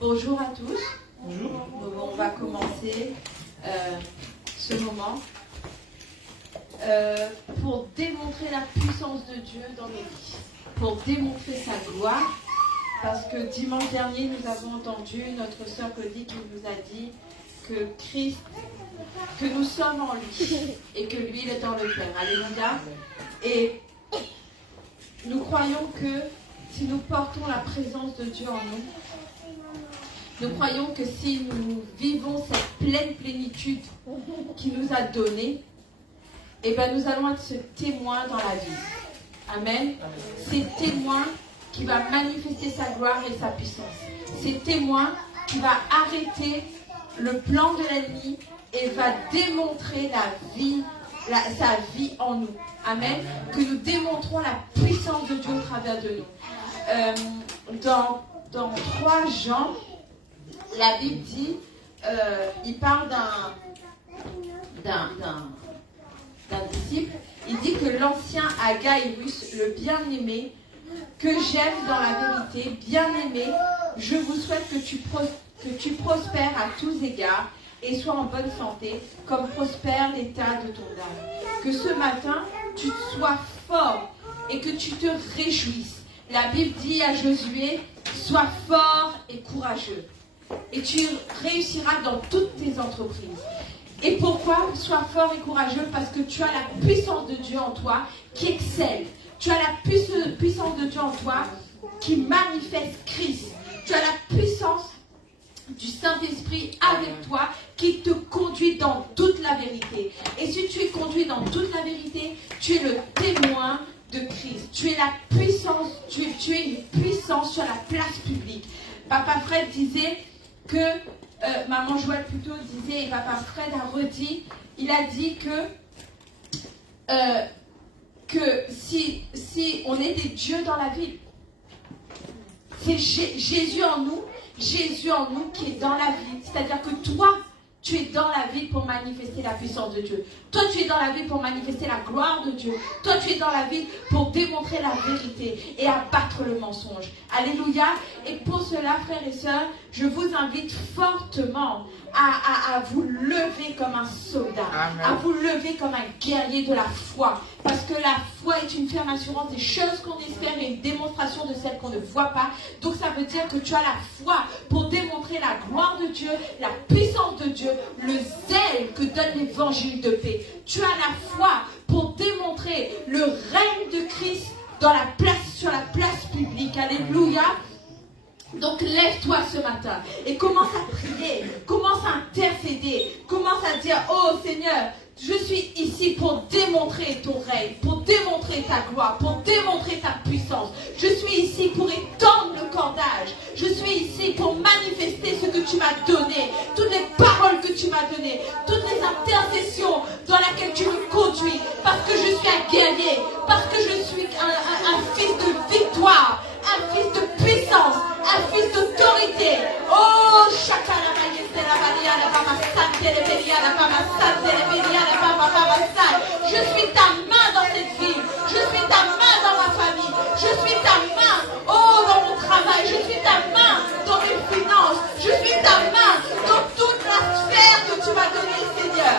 Bonjour à tous. Bonjour. On va commencer ce moment pour démontrer la puissance de Dieu dans nos vies, pour démontrer sa gloire. Parce que dimanche dernier, nous avons entendu notre sœur Claudie qui nous a dit que Christ, que nous sommes en lui et que lui, il est dans le Père. Alléluia. Et nous croyons que si nous portons la présence de Dieu en nous croyons que si nous vivons cette pleine plénitude qu'il nous a donnée, eh bien nous allons être ce témoin dans la vie. Amen. C'est témoin qui va manifester sa gloire et sa puissance. C'est témoin qui va arrêter le plan de l'ennemi et va démontrer sa vie en nous. Amen. Que nous démontrons la puissance de Dieu au travers de nous. Dans 3 Jean, la Bible dit, il parle d'un disciple, il dit que l'ancien Agaïrus, le bien-aimé, que j'aime dans la vérité, bien-aimé, je vous souhaite que tu prospères à tous égards et sois en bonne santé, comme prospère l'état de ton âme. Que ce matin, tu sois fort et que tu te réjouisses. La Bible dit à Josué, sois fort et courageux. Et tu réussiras dans toutes tes entreprises. Et pourquoi sois fort et courageux? Parce que tu as la puissance de Dieu en toi qui excelle. Tu as la puissance de Dieu en toi qui manifeste Christ. Tu as la puissance du Saint-Esprit avec toi qui te conduit dans toute la vérité. Et si tu es conduit dans toute la vérité, tu es le témoin de Christ. Tu es la puissance, tu es une puissance sur la place publique. Papa Fred disait que, maman Joël plutôt disait, et papa Fred a redit, il a dit que si on est des dieux dans la ville, c'est Jésus en nous qui est dans la ville. C'est-à-dire que toi, tu es dans la ville pour manifester la puissance de Dieu. Toi, tu es dans la ville pour manifester la gloire de Dieu. Toi, tu es dans la ville pour démontrer la vérité et abattre le mensonge. Alléluia. Et pour cela, frères et sœurs, je vous invite fortement à vous lever comme un soldat. Amen. À vous lever comme un guerrier de la foi. Parce que la foi est une ferme assurance des choses qu'on espère et une démonstration de celles qu'on ne voit pas. Donc ça veut dire que tu as la foi pour démontrer la gloire de Dieu, la puissance de Dieu, le zèle que donne l'évangile de paix. Tu as la foi pour démontrer le règne de Christ sur la place publique. Alléluia. Donc lève-toi ce matin et commence à prier, commence à intercéder, commence à dire, oh Seigneur, je suis ici pour démontrer ton règne, pour démontrer ta gloire, pour démontrer ta puissance. Je suis ici pour étendre le cordage. Je suis ici pour manifester ce que tu m'as donné, toutes les paroles que tu m'as données, toutes les intercessions dans lesquelles tu me conduis, parce que je suis un guerrier, parce que je suis un fils de victoire, un fils de puissance, un fils d'autorité. Oh, chacun je suis ta main dans cette ville. Je suis ta main dans ma famille. Je suis ta main, oh, dans mon travail. Je suis ta main dans mes finances. Je suis ta main dans toute la sphère que tu m'as donnée, Seigneur.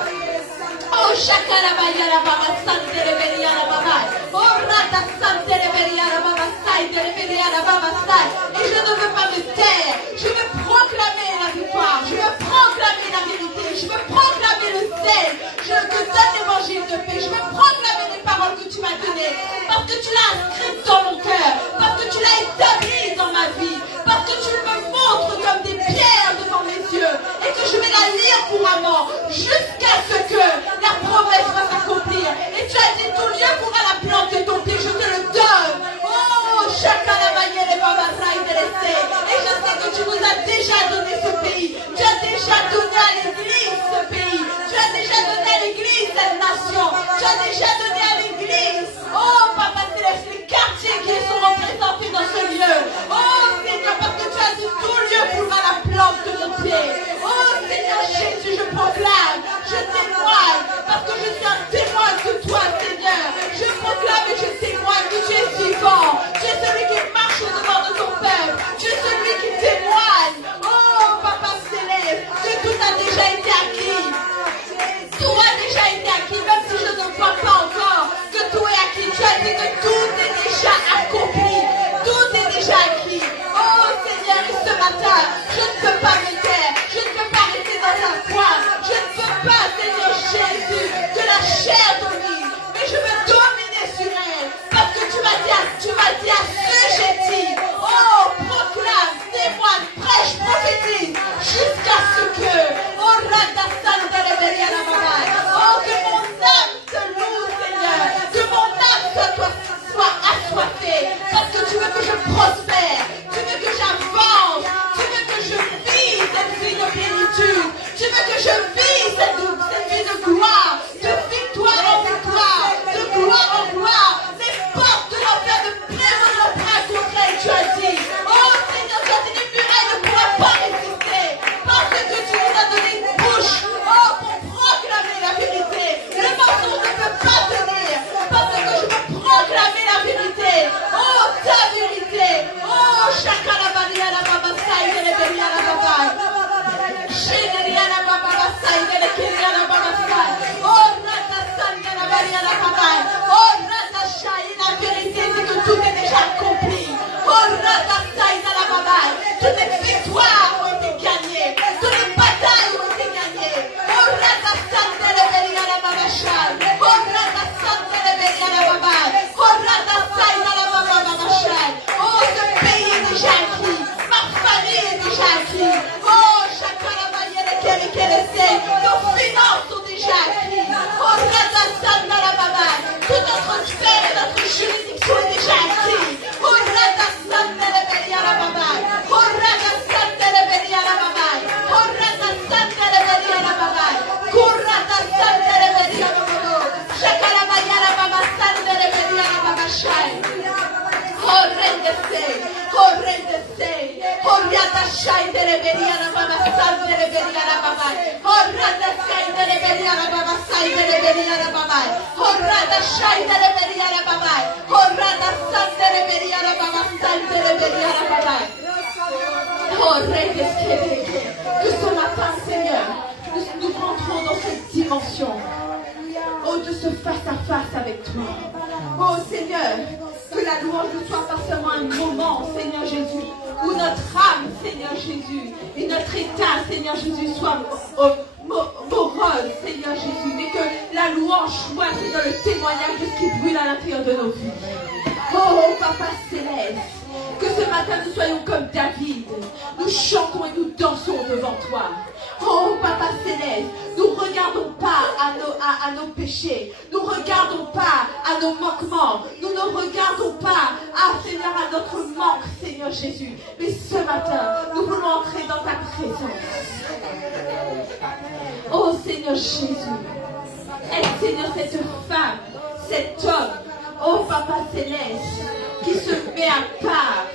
Oh, chacun la baya la baba sante reveria la baba. Oh, rata sante reveria la baba sai reveria la baba sai. Et je ne veux pas me taire. Je veux proclamer la victoire. Je veux proclamer la vérité. Je veux proclamer le zèle. Je te donne l'évangile de paix. Je veux proclamer les paroles que tu m'as données. Parce que tu l'as inscrite dans mon cœur. Parce que tu l'as établie dans ma vie. Parce que tu me montres comme des pierres devant mes yeux. Et que je vais la lire couramment. Jusqu'à ce que la promesse va s'accomplir. Et tu as dit, tout lieu pourra la plante de ton pied. Je te le donne. Oh, chacun la manière les babasai de l'essai. Et je sais que tu nous as déjà donné ce pays. Tu as déjà donné à l'église ce pays. Tu as déjà donné à l'église cette nation. Tu as déjà donné à l'église. Oh, Papa Céleste, les quartiers qui sont représentés dans ce lieu. Oh, Seigneur, parce que tu as dit, tout lieu pourra la plante de ton pied. Oh, Seigneur Jésus, je proclame, je témoigne, parce que je suis un témoin de toi, Seigneur. Je proclame et je témoigne que tu es vivant. Tu es celui qui marche au devant de ton peuple. Tu es celui qui témoigne. Oh, Que ce matin, Seigneur, nous rentrons dans cette dimension. Oh, de ce face à face avec toi. Oh Seigneur, que la louange ne soit pas seulement un moment, Seigneur Jésus, où notre âme, Seigneur Jésus, et notre état, Seigneur Jésus, soit morose, Seigneur Jésus, mais que la louange soit, Seigneur, le témoignage de ce qui brûle à l'intérieur de nos vies. Oh Papa Céleste, que ce matin nous soyons comme David. Nous chantons et nous dansons devant toi. Oh Papa Céleste, nous ne regardons pas à nos péchés. Nous ne regardons pas à nos manquements. Nous ne regardons pas Seigneur, à notre manque, Seigneur Jésus. Mais ce matin, nous voulons entrer dans ta présence. Oh Seigneur Jésus, aide Seigneur cette femme, cet homme, oh Papa Céleste, qui se met à part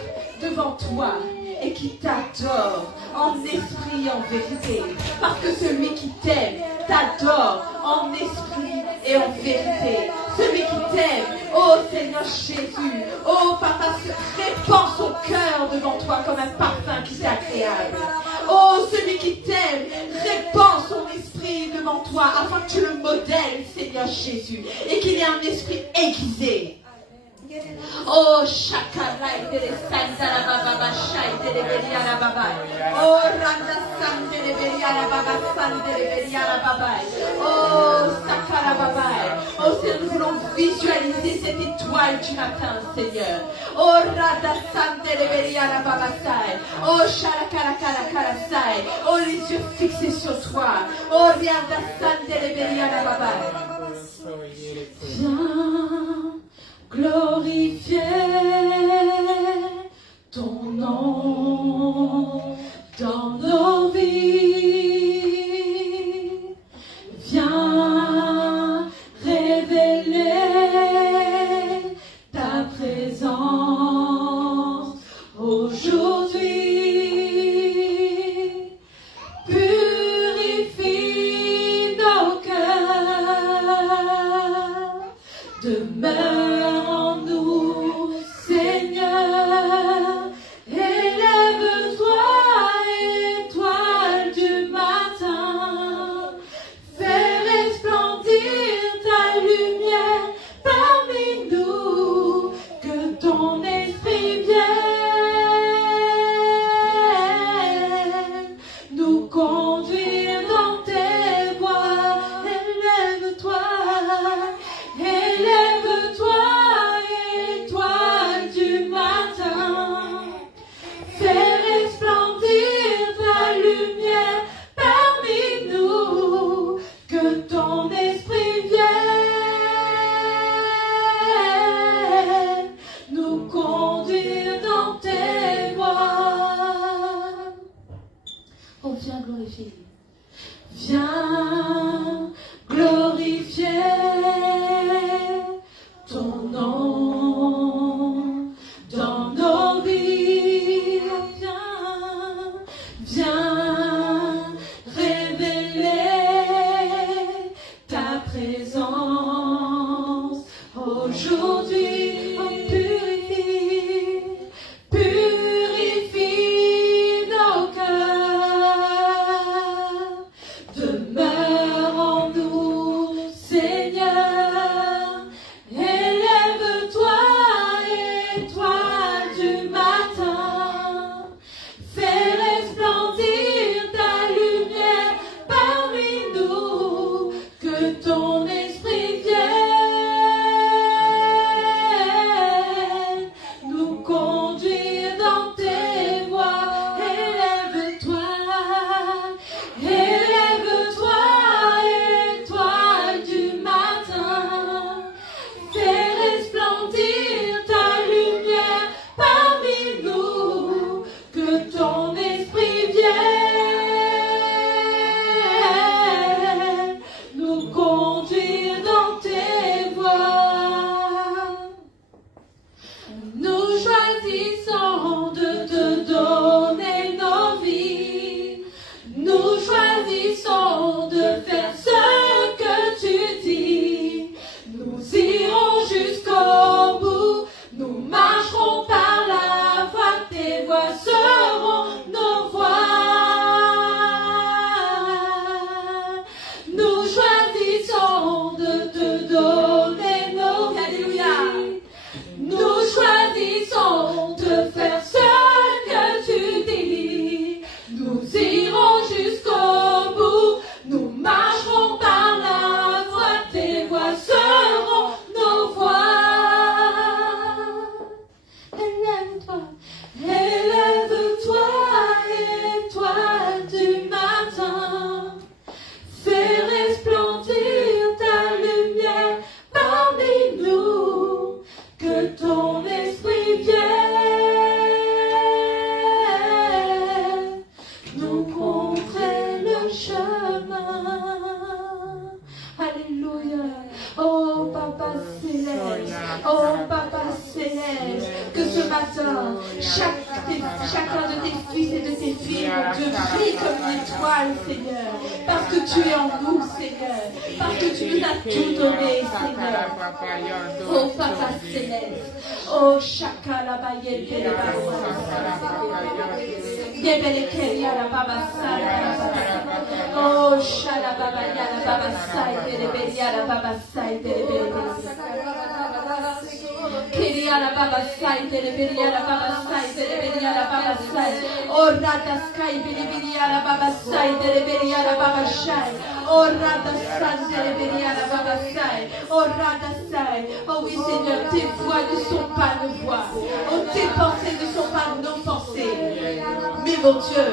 devant toi et qui t'adore en esprit et en vérité. Parce que celui qui t'aime t'adore en esprit et en vérité. Celui qui t'aime, oh Seigneur Jésus, oh Papa, répand son cœur devant toi comme un parfum qui t'est agréable. Oh, celui qui t'aime, répand son esprit devant toi afin que tu le modèles, Seigneur Jésus, et qu'il ait un esprit aiguisé. Oh, Shakarai de Santa Baba Shai de Beriara Baba. Oh, Randa San de Beriara Baba San de Beriara Baba. Oh, Sakara Baba. Oh, Seigneur, nous voulons visualiser cette étoile du matin, Seigneur. Oh, Randa San de Beriara Baba Sai. Oh, Sharakara Kara Sai. Oh, les yeux fixés sur toi. Oh, Randa San de Beriara Baba. Viens glorifier ton nom dans nos vies. Viens révéler ta présence aujourd'hui. Purifie nos cœurs. Demeure en nous, Seigneur, élève-toi, étoile du matin, fais resplendir ta lumière parmi nous, que ton esprit choisissons de te donner nos vies. Nous choisissons de faire ce que tu dis. Nous irons jusqu'au bout. Nous marcherons par la voie. Tes voies seront nos voies. Nous choisissons de te donner nos vies. Alléluia. Nous choisissons de faire ce que tu dis. Nous irons jusqu'au bout. Nous marcherons par la voie. Tes voies seront nos voies. Élève-toi, élève-toi, étoile du matin. Fais resplendir ta lumière parmi nous. Que ton esprit vienne nous montrer le chemin. Alléluia. Oh Papa Céleste, oh Papa Céleste, que ce matin, chacun de tes fils et de tes filles, mon Dieu, brille comme une étoile, Seigneur, parce que tu es en nous, Seigneur, parce que tu nous as tout donné, Seigneur. Oh Papa Céleste, oh chacun la baguette et les oh Shalababa Yana Baba Sai, Tereberia Baba Sai, Kiriara Baba Sai, Tereberia Baba Sai, Tereberia Baba Sai, oh Rada Sky, Tereberia Baba Sai, Tereberia Baba Sai, oh Rada San, Tereberia Baba Sai, oh Rada Sai, oh oui Seigneur, tes voix ne sont pas nos voix, oh tes pensées ne sont pas nos pensées, mais mon Dieu,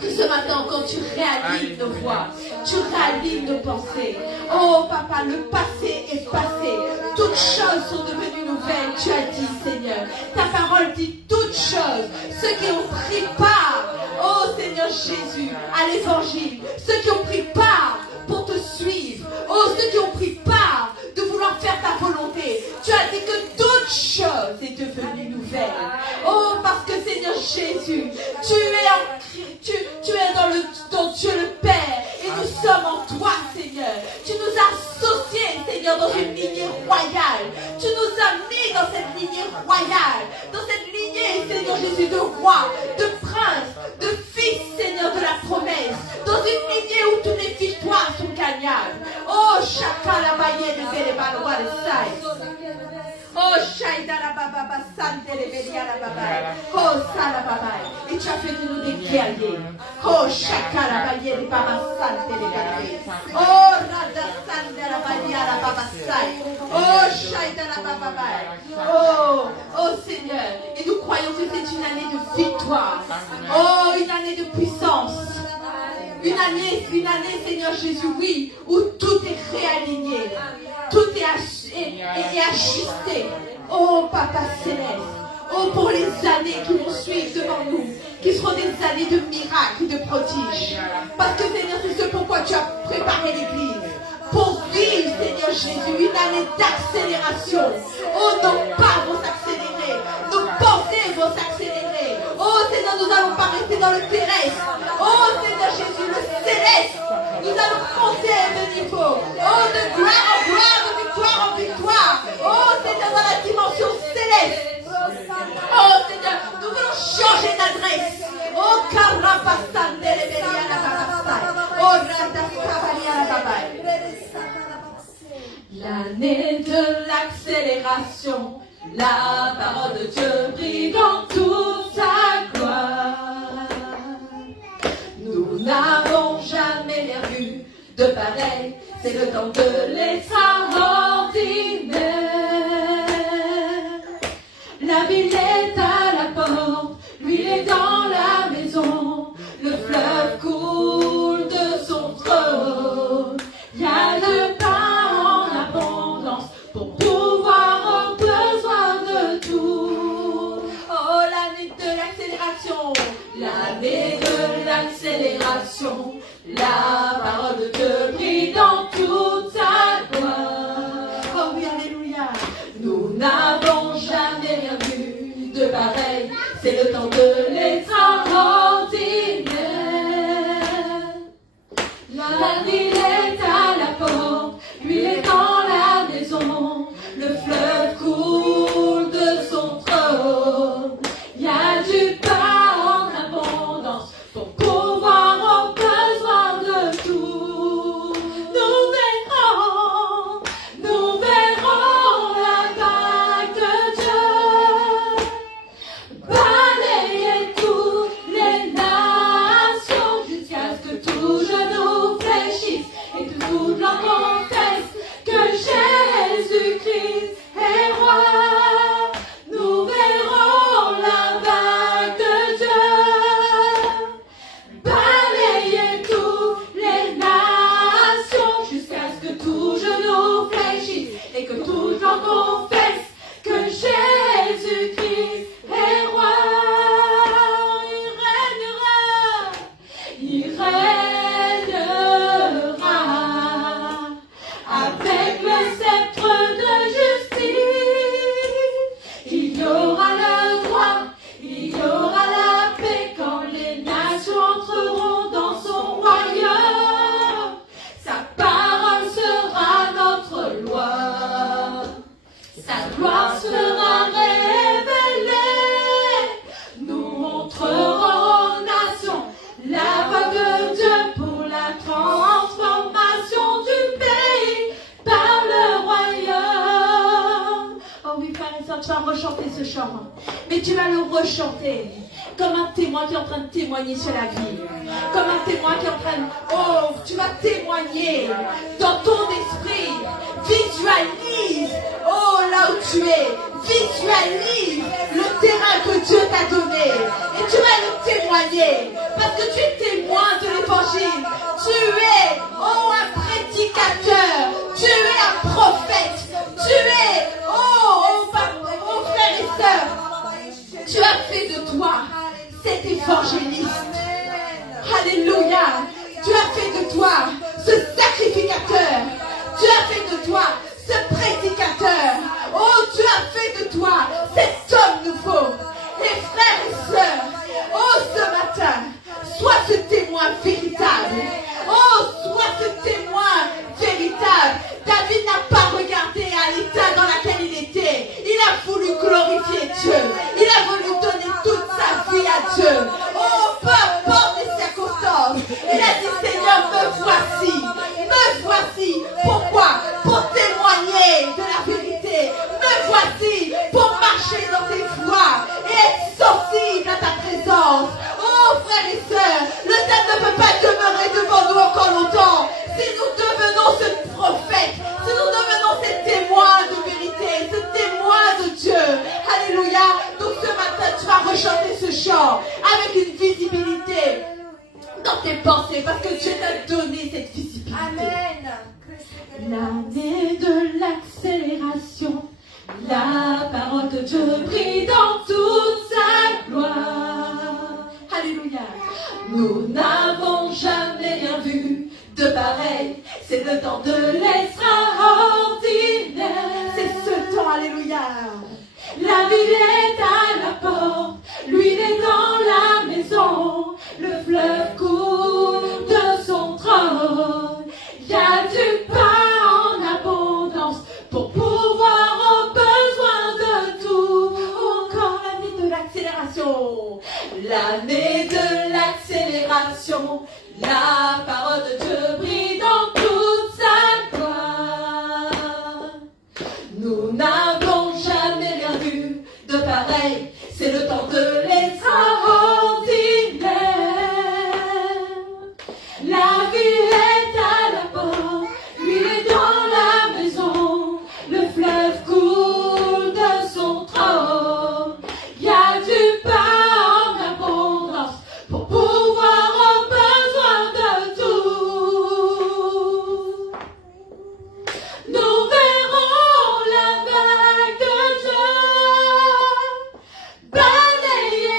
que ce matin, quand tu réalignes nos voix, tu réalignes nos pensées. Oh Papa, le passé est passé. Toutes choses sont devenues nouvelles. Tu as dit, Seigneur. Ta parole dit toutes choses. Ceux qui ont pris part, oh Seigneur Jésus, à l'évangile. Ceux qui ont pris part pour te suivre. Oh, ceux qui ont pris part de vouloir faire ta volonté. Tu as dit que toutes choses est devenue nouvelle. Oh, parce que Seigneur Jésus, tu es dans Dieu le Père et nous sommes en toi, Seigneur. Tu nous as associés, Seigneur, dans une lignée royale. Tu nous as mis dans cette lignée royale, dans cette lignée, Seigneur Jésus, de roi, de prince, de fils, Seigneur, de la promesse, dans une lignée où toutes les victoires sont gagnables. Oh, chacun la baillée de Télémanois de Saïs. Oh, Shaïda la baba, Sante le Bélia la baba. Oh, Sala baba. Et tu as fait de nous des guerriers. Oh, Chaka la baillée de Baba Sante le Bélia. Oh, Rada Sante la baillée la baba Saï. Oh, Shaïda la baba. Oh, Seigneur. Et nous croyons que c'est une année de victoire. Oh, une année de puissance. Une année, Seigneur Jésus, oui, où tout est réaligné. Tout est ajusté. Oh, Papa Céleste. Oh, pour les années qui vont suivre devant nous, qui seront des années de miracles, de prodiges. Parce que, Seigneur, c'est ce pourquoi tu as préparé l'Église. Pour vivre, Seigneur Jésus, une année d'accélération. Oh, nos pas vont s'accélérer. Nos pensées vont s'accélérer. Oh, Seigneur, nous n'allons pas rester dans le terrestre. Oh, Seigneur Jésus, le céleste. Nous allons monter de niveau. Oh, de gloire en gloire, de victoire en victoire. Oh, Seigneur, dans la dimension céleste. Oh, Seigneur, nous voulons changer d'adresse. Oh, Karapastan de Leberiana Babastai. Oh, Radastabaliana Babai. L'année de l'accélération. La parole de Dieu brille dans toute sa gloire. Nous n'avons jamais l'air vu de pareil. C'est le temps de l'extraordinaire. La ville est à la porte, l'huile est dans la maison. Le fleuve coule de son trône. Il y a le pain en abondance pour pouvoir en besoin de tout. Oh, l'année de l'accélération, l'année de l'accélération. La parole de Dieu brille dans toute sa gloire. Oh oui, alléluia. Nous n'avons jamais rien vu c'est le temps de l'extraordinaire. La ville est à la porte, l'huile est dans la maison, le fleuve coule de son trône. Il y a du pain en abondance pour pouvoir aux besoins de tout. Nous verrons la vague de Dieu balayer toutes les nations jusqu'à ce que tout genou fléchisse et que toute langue confesse que Jésus-Christ est roi. Nous verrons la vague de Dieu balayer toutes les nations jusqu'à ce que tout genou fléchisse et que toute langue confesse que Jésus-Christ est roi. Il régnera avec le sceptre de justice. Il y aura le droit, il y aura la paix quand les nations entreront dans son royaume. Sa parole sera notre loi, sa gloire sera révélée. Nous montrerons aux nations la voie de Dieu pour la transformation du pays par le royaume. Oh oui, frère et soeur, tu vas rechanter ce chant. Mais tu vas le rechanter comme un témoin qui est en train de témoigner sur la vie. Comme un témoin qui est en train de... Oh, tu vas témoigner dans ton esprit. Visualise, oh, là où tu es. Visualise le terrain que Dieu t'a donné. Et tu vas le témoigner. Parce que tu es témoin de l'évangile. Tu es, oh, un prédicateur. Tu es un prophète. Tu es, oh, frères et sœurs. Tu as fait de toi cet évangéliste. Alléluia. Tu as fait de toi ce sacrificateur. Tu as fait de toi ce prédicateur. Oh, tu as fait de toi cet homme nouveau. Et frères et sœurs, oh, ce matin, sois ce témoin véritable. Oh, sois ce témoin véritable. David n'a pas regardé à l'état dans lequel il était. Il a voulu glorifier Dieu. Il a voulu donner toute sa vie à Dieu. Oh, peu importe les circonstances. Il a dit, Seigneur, me voici. Me voici. Pourquoi? Pour témoigner de la vérité. Me voici pour marcher dans tes voies et être sensible à ta présence. Oh, frères et sœurs, le diable ne peut pas demeurer devant nous encore longtemps. Si nous devenons ce prophète, si nous devenons ces témoins de vérité, ce témoin de Dieu. Alléluia. Donc ce matin, tu vas rechanter ce chant avec une visibilité dans tes pensées, parce que Dieu t'a donné cette visibilité. Amen. L'année de l'accélération, la parole de Dieu brille dans toute sa gloire. Alléluia. Nous n'avons jamais rien vu de pareil. C'est le temps de l'extraordinaire. C'est ce temps, alléluia. La ville est à la porte, l'huile est dans la maison, le fleuve coule de son trône. Il y a du pain en abondance pour pouvoir aux besoins de tout. Encore l'année de l'accélération. L'année de l'accélération. La parole de Dieu brille dans toute sa gloire. Nous n'avons jamais rien vu de pareil. C'est le temps de l'extraordinaire. La ville est à la porte, l'huile est dans la maison, le fleuve coule de son trône. Il y a du pain en abondance pour pouvoir aux besoins de tout. Nous verrons la vague de Dieu balayer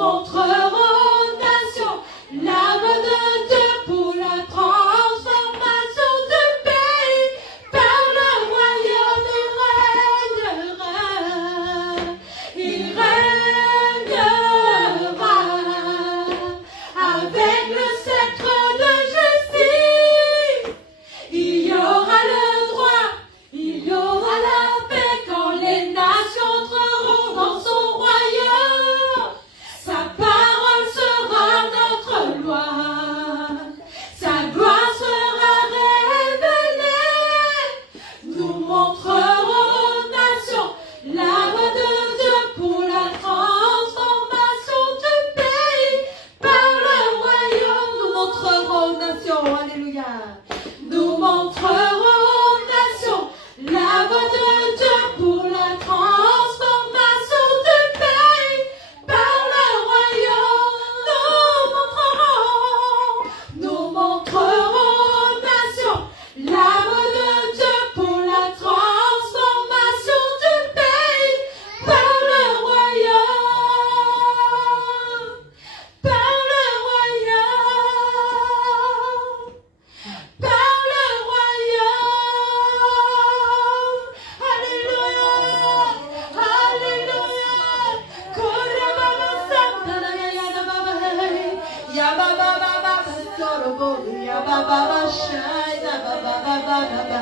montrerons aux nations l'œuvre de Dieu pour la transformation du pays. Par le royaume, il régnera avec le sceptre de justice. Il y aura le droit, il y aura la paix quand les nations entreront dans son royaume. Sa parole sera notre loi, sa gloire sera révélée. Nous montrerons aux nations l'œuvre de Dieu pour la transformation du pays. Par le royaume, nous montrerons aux nations, alléluia. Nous montrerons aux nations l'œuvre de Dieu pour la transformation du pays. Par le royaume, nous montrerons aux nations l'œuvre de Dieu pour la transformation du pays. Par le royaume, par le royaume. Par le royaume, alléluia, alléluia. Korababa Santana ya baba baba sorobo ya baba shaida baba baba.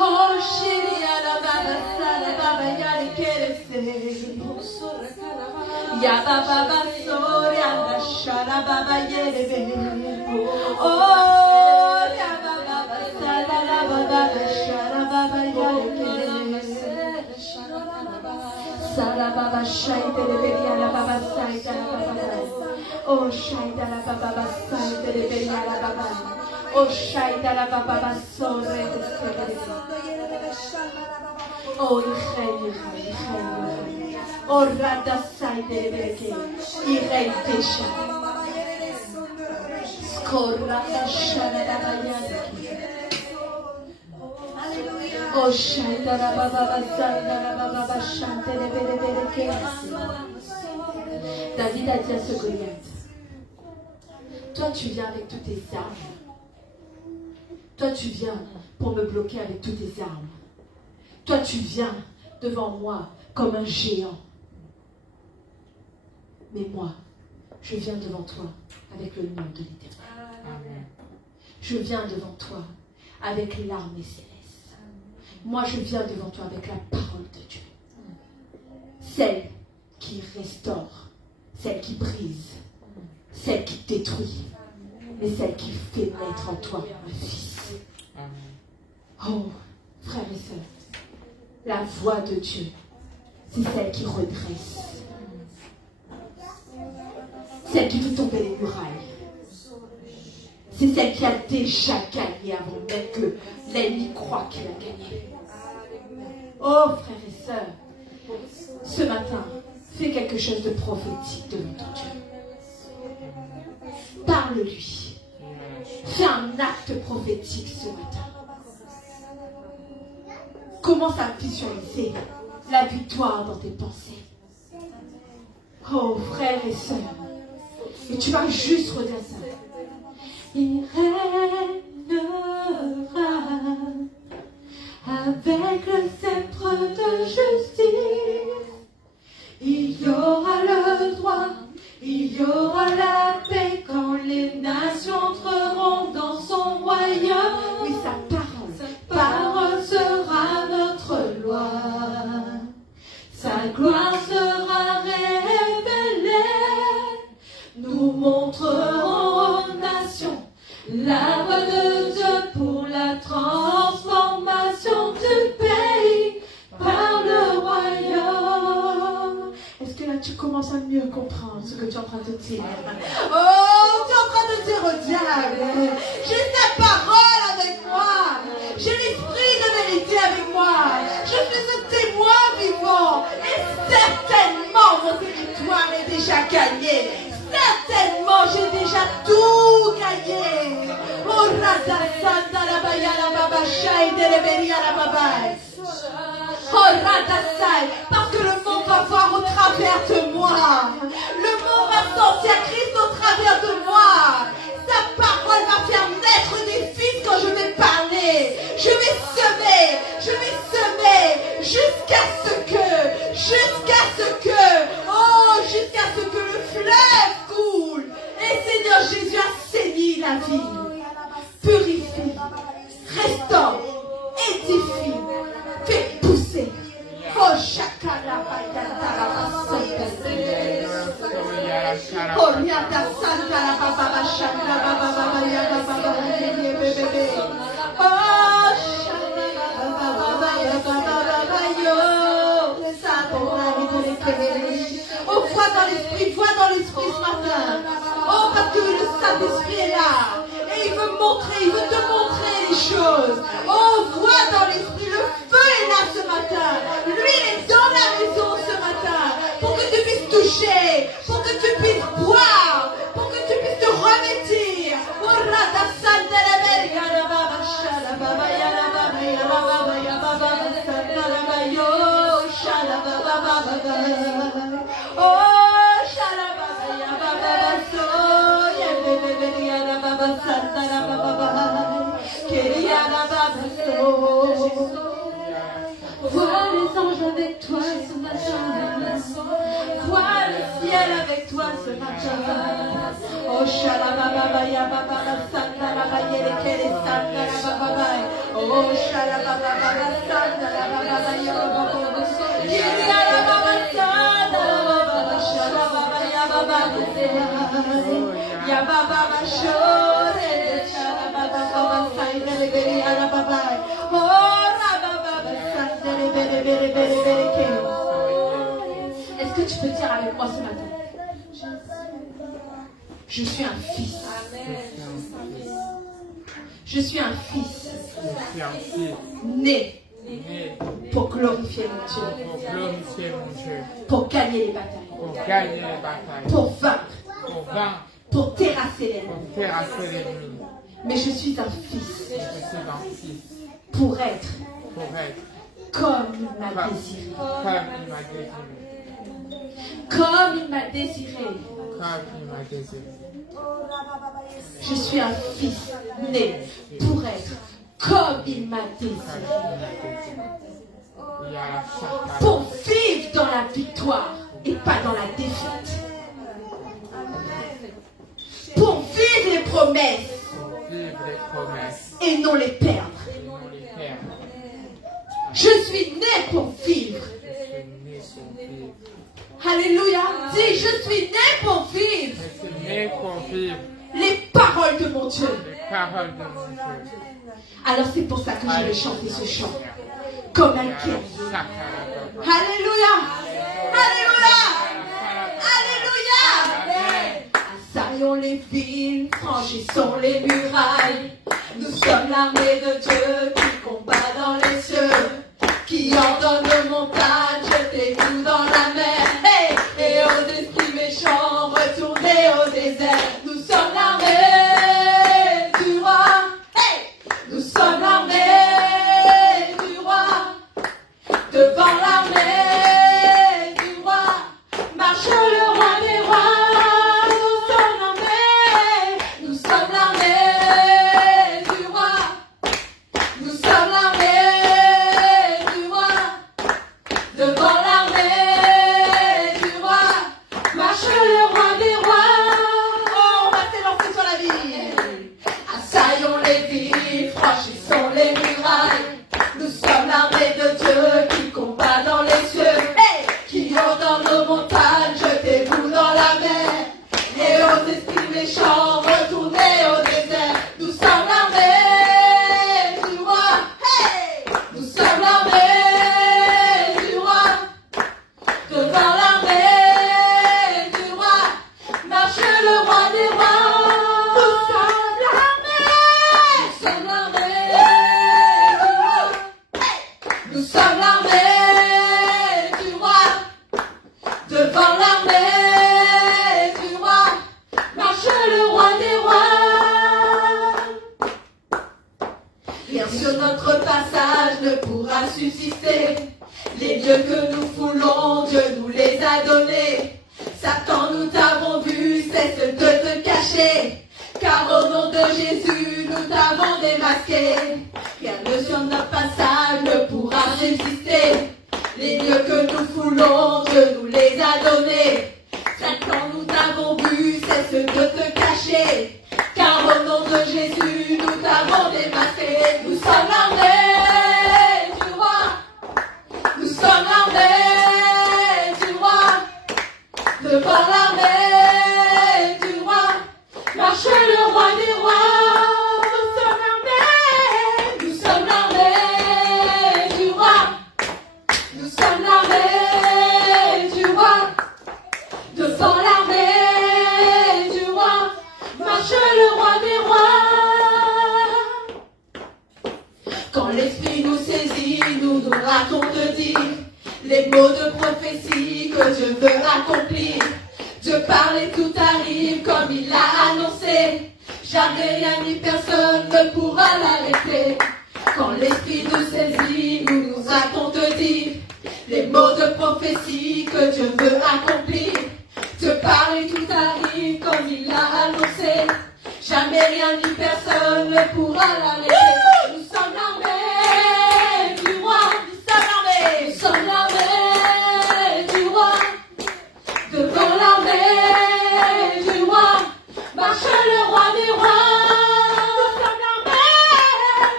Oh shiri ya baba sala baba ya kerese. Ya baba baba sori anda shara baba yerebe. Oh, ya baba sala la baba shara baba yerebe. Sala baba shaida ya la baba saida la baba. Oh shaida la baba saida ya la baba. Oh shaida la baba sore. Oh il règne. Oh rada saida beke. Il règne déjà. Scorra shara baba yerebe. Oh shaida la baba saida la baba chante le bere. David a dit à ce Goliath, toi tu viens avec toutes tes armes. Toi tu viens pour me bloquer avec toutes tes armes. Toi tu viens devant moi comme un géant. Mais moi, je viens devant toi avec le nom de l'Éternel. Je viens devant toi avec l'armée céleste. Moi je viens devant toi avec la parole de Dieu. Celle qui restaure, celle qui brise, celle qui détruit, mais celle qui fait naître en toi un fils. Oh, frères et sœurs, la voix de Dieu, c'est celle qui redresse, celle qui fait tomber les murailles. C'est celle qui a déjà gagné avant même que l'ennemi croit qu'il a gagné. Oh, frères et sœurs, ce matin, fais quelque chose de prophétique devant ton Dieu. Parle-lui. Fais un acte prophétique ce matin. Commence à visualiser la victoire dans tes pensées. Oh, frères et sœurs, et tu vas juste redire ça. Il régnera avec le sceptre de justice. Il y aura le droit, il y aura la paix quand les nations entreront dans son royaume. Oui, sa parole sera notre loi. Sa gloire sera révélée. Nous montrerons aux nations l'œuvre de Dieu pour la transformation du pays par le royaume. Est-ce que là tu commences à mieux comprendre ce que tu es en train de dire? Oh, tu es en train de dire au diable, j'ai ta parole avec moi, j'ai l'esprit de vérité avec moi, je suis un témoin vivant et certainement mon territoire est déjà gagné. Certainement, j'ai déjà tout gagné. Oh, Rada Santa la Baya la Baba Shai de Reberia la Baba. Oh, Rada Sai, parce que le monde va voir au travers de moi. travers de moi. Sa parole va faire naître des fils quand je vais parler. Je vais semer jusqu'à ce que le fleuve coule. Et Seigneur Jésus assainit la vie, purifie, restaure, édifie, fait pousser. Oh, chakara, oh, riata, santa, la baba, chakra, baba, yaba, baba, bébé. Oh, oh, vois dans l'esprit ce matin. Oh, parce que le Saint-Esprit est là. Et il veut te montrer les choses. Oh, vois dans l'esprit, le feu est là ce matin. Lui, il est dans la maison ce matin. Pour que tu puisses toucher, pour que tu puisses boire, pour que tu puisses te revêtir. Vois les anges avec toi ce matin. Vois le ciel avec toi ce matin. Oh shalababa ya baba santa la bayele kele santa la baba. Oh shalababa santa la baba ya baba. Ya la baba santa la baba shalababa ya baba. Ya baba shore shalababa baba santa le beri ya la baba. Oh la baba santa le beri beri beri beri kele. Est-ce que tu peux dire avec moi ce matin? Je suis un fils. Je suis un fils. Né pour glorifier mon Dieu. Pour gagner les batailles. Pour vaincre. Pour terrasser l'ennemi. Mais je suis un fils. Pour être comme il m'a désiré. Comme il m'a désiré. Je suis un fils né pour être comme il m'a désiré. Pour vivre dans la victoire et pas dans la défaite. Pour vivre les promesses et non les perdre. Je suis né pour vivre. Alléluia. Dis, je suis né pour vivre. Les paroles de mon Dieu. Alors c'est pour ça que je vais chanter ce chant. Comme un cœur. Alléluia. Alléluia. Alléluia. Assaillons les villes, franchissons les murailles. Nous sommes l'armée de Dieu qui combat dans les cieux, qui ordonne aux montagnes, jetez-vous dans la mer. Hey! Et aux esprits méchants, retournez au désert. Nous sommes l'armée du roi. Hey! Nous sommes l'armée du roi. Devant l'armée du roi, marche le roi des rois. Nous sommes l'armée. Nous sommes l'armée du roi. Nous sommes l'armée du roi. Devant l'armée du roi, marche le roi des rois. Oh, on va s'élancer sur la ville. Assaillons les villes, franchissons les murailles. Nous sommes l'armée de Dieu qui combat dans les cieux. Hey! Qui ordonne aux montagnes, jetez-vous dans la mer. Et aux esprits méchants, retournez au désert. Nous sommes l'armée du roi. Hey! Nous sommes l'armée du roi. Devant l'armée du roi, marche le roi des rois. Nous sommes l'armée. Nous sommes l'armée du roi. Hey! Nous sommes l'armée du roi. Devant l'armée du roi, marche le roi des rois. Rien sur notre passage ne pourra subsister. Les lieux que nous foulons, Dieu nous les a donnés. Satan, nous t'avons vu, cesse de te cacher. caché. Car au nom de Jésus, nous t'avons démasqué. Rien ne sur notre passage ne pourra résister. Les lieux que nous foulons, Dieu nous les a donnés. Satan, nous t'avons vu, cesse de te cacher. Car au nom de Jésus, nous t'avons démasqué. Nous sommes l'armée du roi. Nous sommes l'armée du roi. Devant l'armée du roi, marche le roi des rois. Nous sommes l'armée du roi. Nous sommes l'armée du roi. Devant l'armée du roi, marche le roi des rois. Quand l'esprit nous saisit, nous n'aura qu'on te dire les mots de prophétie que Dieu veut accomplir. Dieu parle et tout arrive comme il l'a annoncé. Jamais rien ni personne ne pourra l'arrêter. Quand l'esprit nous saisit, nous n'aura qu'on te dire les mots de prophétie que Dieu veut accomplir. Dieu parle et tout arrive comme il l'a annoncé. Jamais rien ni personne ne pourra l'arrêter. Nous sommes l'armée du roi. Nous sommes l'armée. Nous sommes l'armée du roi. Devant l'armée du roi, marche le roi des rois.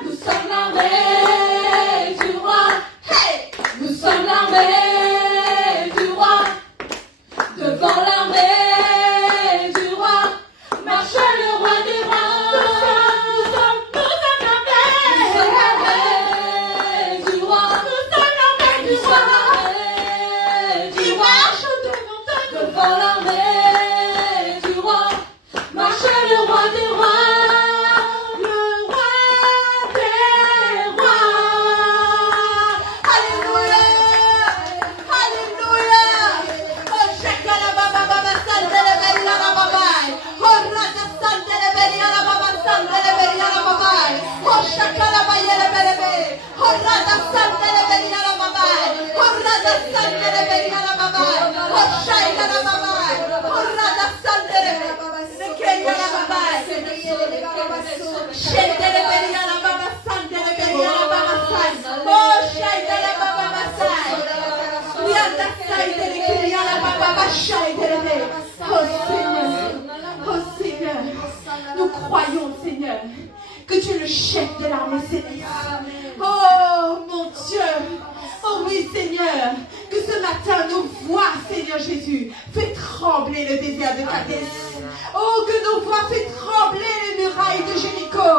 Nous sommes l'armée du roi. Hey! Nous sommes l'armée du roi. Devant l'armée du roi, marche le roi des rois. Nous sommes l'armée du roi. Nous sommes l'armée du roi. Devant l'armée du roi, marche le roi des rois. Le roi des rois. Alléluia. Alléluia. Oh, shakala baba baba sandele beria la babai. Oh, raja sandele beria la baba sandele beria la babai. Oh, shakala bayele belebe. Oh, raja sandele beria la babai. Oh, raja sandele beria la babai. Oh, shakala babai. Oh, raja sandele beria la babai. Shendele beria la baba sandele beria la baba sai. Oh, shakala baba basai. Oh Seigneur, nous croyons Seigneur que tu es le chef de l'armée céleste. Oh mon Dieu, oh oui Seigneur, que ce matin nos voix Seigneur Jésus fait trembler le désert de Kadès. Oh que nos voix fait trembler les murailles de Jéricho.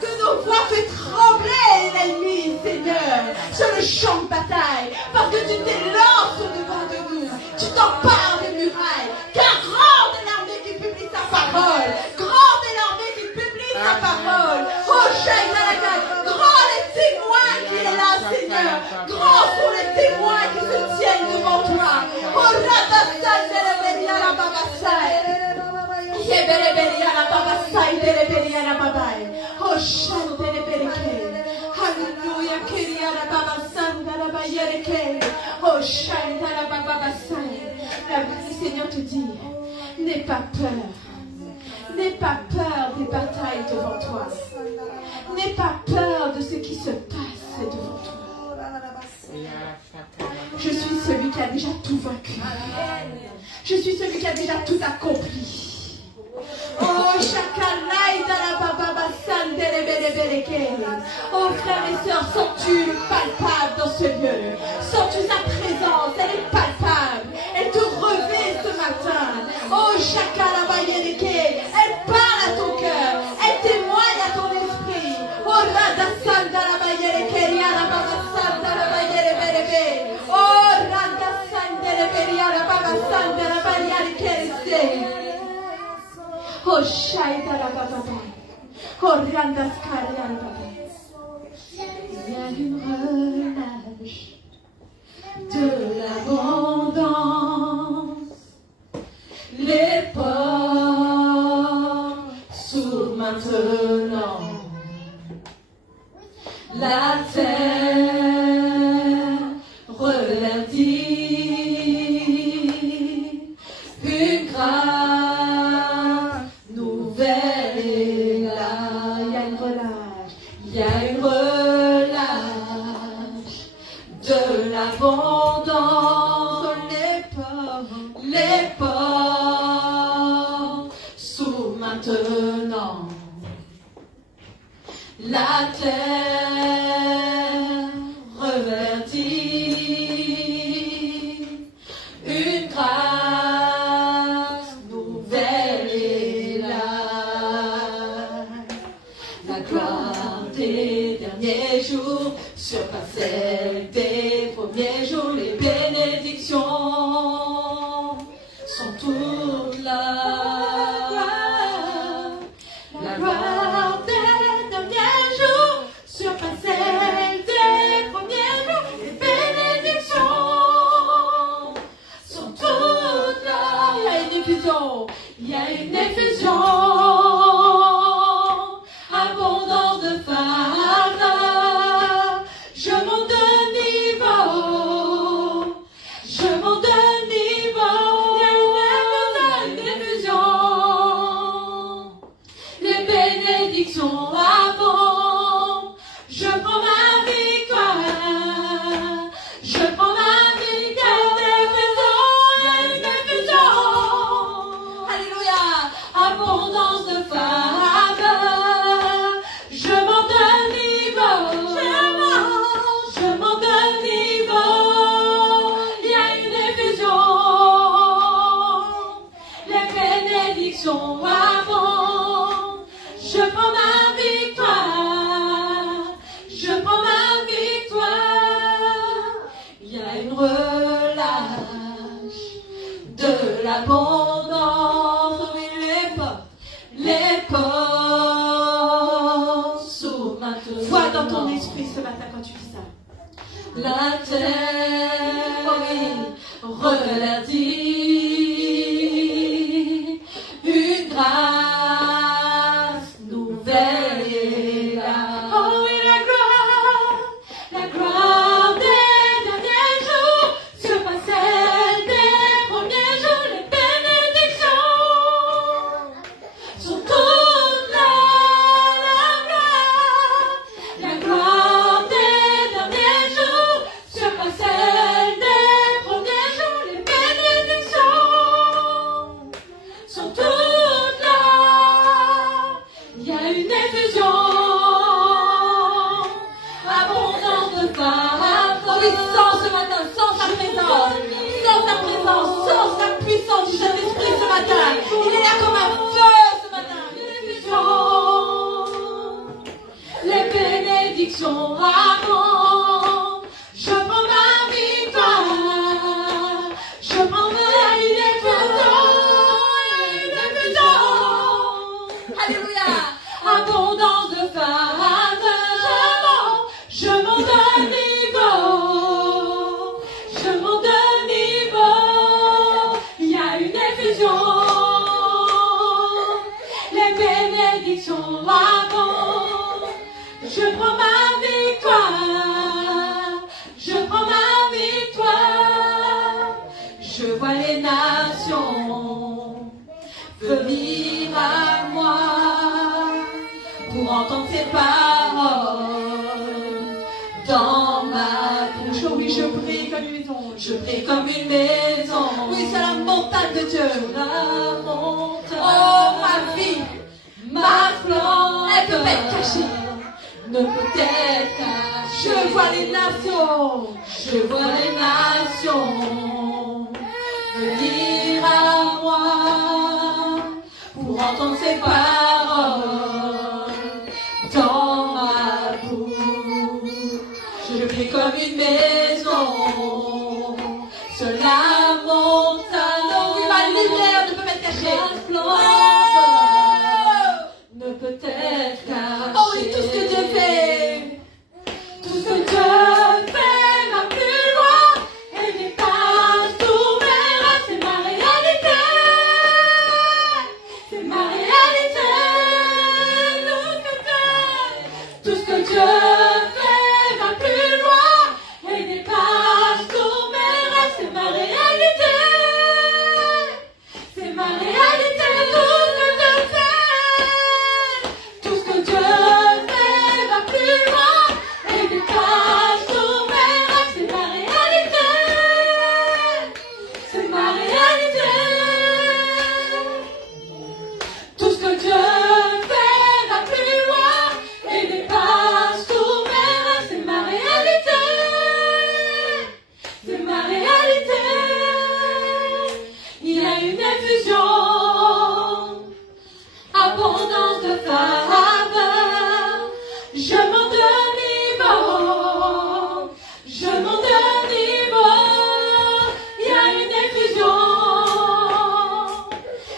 Que nos voix fait trembler l'ennemi Seigneur sur le champ de bataille. Parce que tu t'élances devant de nous. Tu t'empares des murailles. Car grande est l'armée qui publie sa parole. Grande est l'armée qui publie sa parole. Oh Shaïdalaka, grand les témoins qui est là Seigneur. Grands sont les témoins qui se tiennent devant toi. Oh Radasai de la la Babasai. Oh, Alléluia, oh, le Seigneur te dit, n'aie pas peur. N'aie pas peur des batailles devant toi. N'aie pas peur de ce qui se passe devant toi. Je suis celui qui a déjà tout vaincu. Je suis celui qui a déjà tout accompli. Oh, oh frères et sœurs, sens-tu palpable dans ce lieu? Sens-tu sa présence? Elle est palpable. Elle te revêt ce matin. Oh, elle parle à ton cœur. Elle témoigne à ton esprit. Oh, Radasanda la Bayereke, la Babasanda la Bayereke. Oh, Radasanda la Beria, la Babasanda la Bayereke. Oh, Shaïda la Baba. Oh, Randaskaria la Baba. Il y a une relâche de l'abondance. Les ports s'ouvrent maintenant. La terre relève. Une grâce nous les ports s'ouvrent maintenant. La terre reverdit, une grâce nouvelle est là. La gloire des derniers jours surpasse celle des premiers jours. Les bénédictions sont toutes là. La gloire des derniers jours surpasse celle des premiers jours. Les bénédictions sont toutes là. Il y a une effusion. Il y a une effusion. Abondance de faveur. Je monte de niveau. Je monte de niveau. Il y a une effusion. Les bénédictions abondent. Je prends ma victoire. Je prends ma victoire. Il y a une effusion. Alléluia. Abondance de faveur. Je monte de niveau. Je monte de niveau. Il y a une effusion. Les bénédictions abondent. Je prends ma victoire. Je prends ma victoire. Il y a une relâche de l'abondance. Oui, les ports s'ouvrent maintenant. Vois dans ton esprit ce matin quand tu dis ça. La terre reverdit, une grâce nouvelle est là. Oh oui, la gloire des derniers jours surpasse celle des premiers jours. Les bénédictions sont toutes là. La gloire des derniers jours surpasse celle des premiers jours. Les bénédictions sont toutes là. Il y a une effusion. Abondance de faveur. Oui, sens ce matin, sens sa présence. Sens sa présence, sens sa puissance du Saint-Esprit ce matin. Il est là comme un feu ce matin. Les bénédictions abondent. Je prends ma victoire. Je prends ma effusion. Alléluia. Abondance de faveur. Je monte de niveau. Je monte de niveau. Il y a une effusion. Les bénédictions abondent. Je prends ma victoire. Je prends ma victoire. Je vois les nations venir à moi pour entendre ces paroles dans ma bouche. Oh oui, je prie comme une maison. Je prie comme une maison. Oui, c'est la montagne de Dieu. La montagne. Oh, ma vie, ma flamme, elle peut être cachée. Ne peut être cachée. Je vois les nations. Je vois les nations venir à moi pour entendre ces paroles dans ma bouche. Je prie comme une maison sur la montagne. Oh oui, ma lumière ne peut pas être cachée. Ma ne peut être cachée. Oh oui, tout ce que Dieu fait. Tout ce que Dieu fait va plus loin et dépasse tous mes rêves. C'est ma réalité. C'est ma réalité. une effusion, abondance de faveur. Je monte de niveau, je monte de niveau. Il y a une effusion,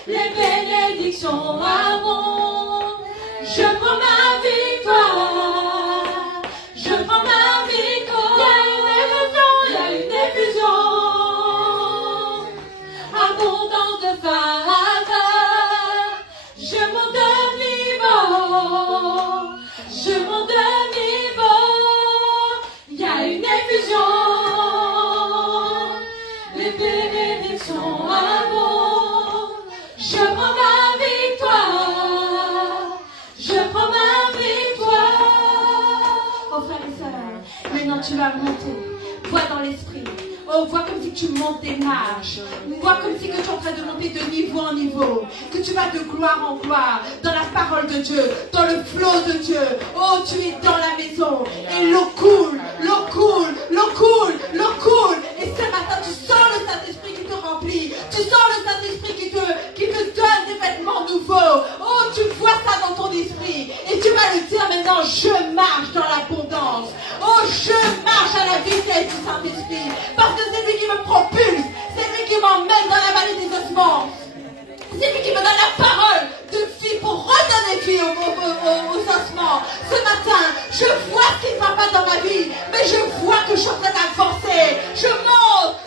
les bénédictions abondent. Je prends ma victoire, je prends ma victoire. Il y a une effusion, abondance de faveur. Je monte de niveau, je monte de niveau. Il y a une effusion, les bénédictions abondent. Je prends ma victoire, je prends ma victoire. Oh frère et sœur, maintenant tu vas monter. Vois dans l'esprit. Oh, vois comme si tu montes des marches. Vois comme si que tu es en train de monter de niveau en niveau. Que tu vas de gloire en gloire. Dans la parole de Dieu. Dans le flot de Dieu. Oh, tu es dans la maison. Et l'eau coule. L'eau coule. L'eau coule. L'eau coule. Et ce matin, tu sens le Saint-Esprit qui te remplit. Tu sens le Saint-Esprit qui te donne des vêtements nouveaux. Oh, tu vois ça dans ton esprit. Et tu vas le dire maintenant. Je marche dans l'abondance. Oh, je marche à la vitesse du Saint-Esprit. Parce que c'est lui qui me propulse. C'est lui qui m'emmène dans la vallée des ossements. C'est lui qui me donne la parole de vie pour redonner vie aux ossements. Ce matin, je vois ce qui ne va pas dans ma vie. Mais je vois que je suis en train d'avancer. Je monte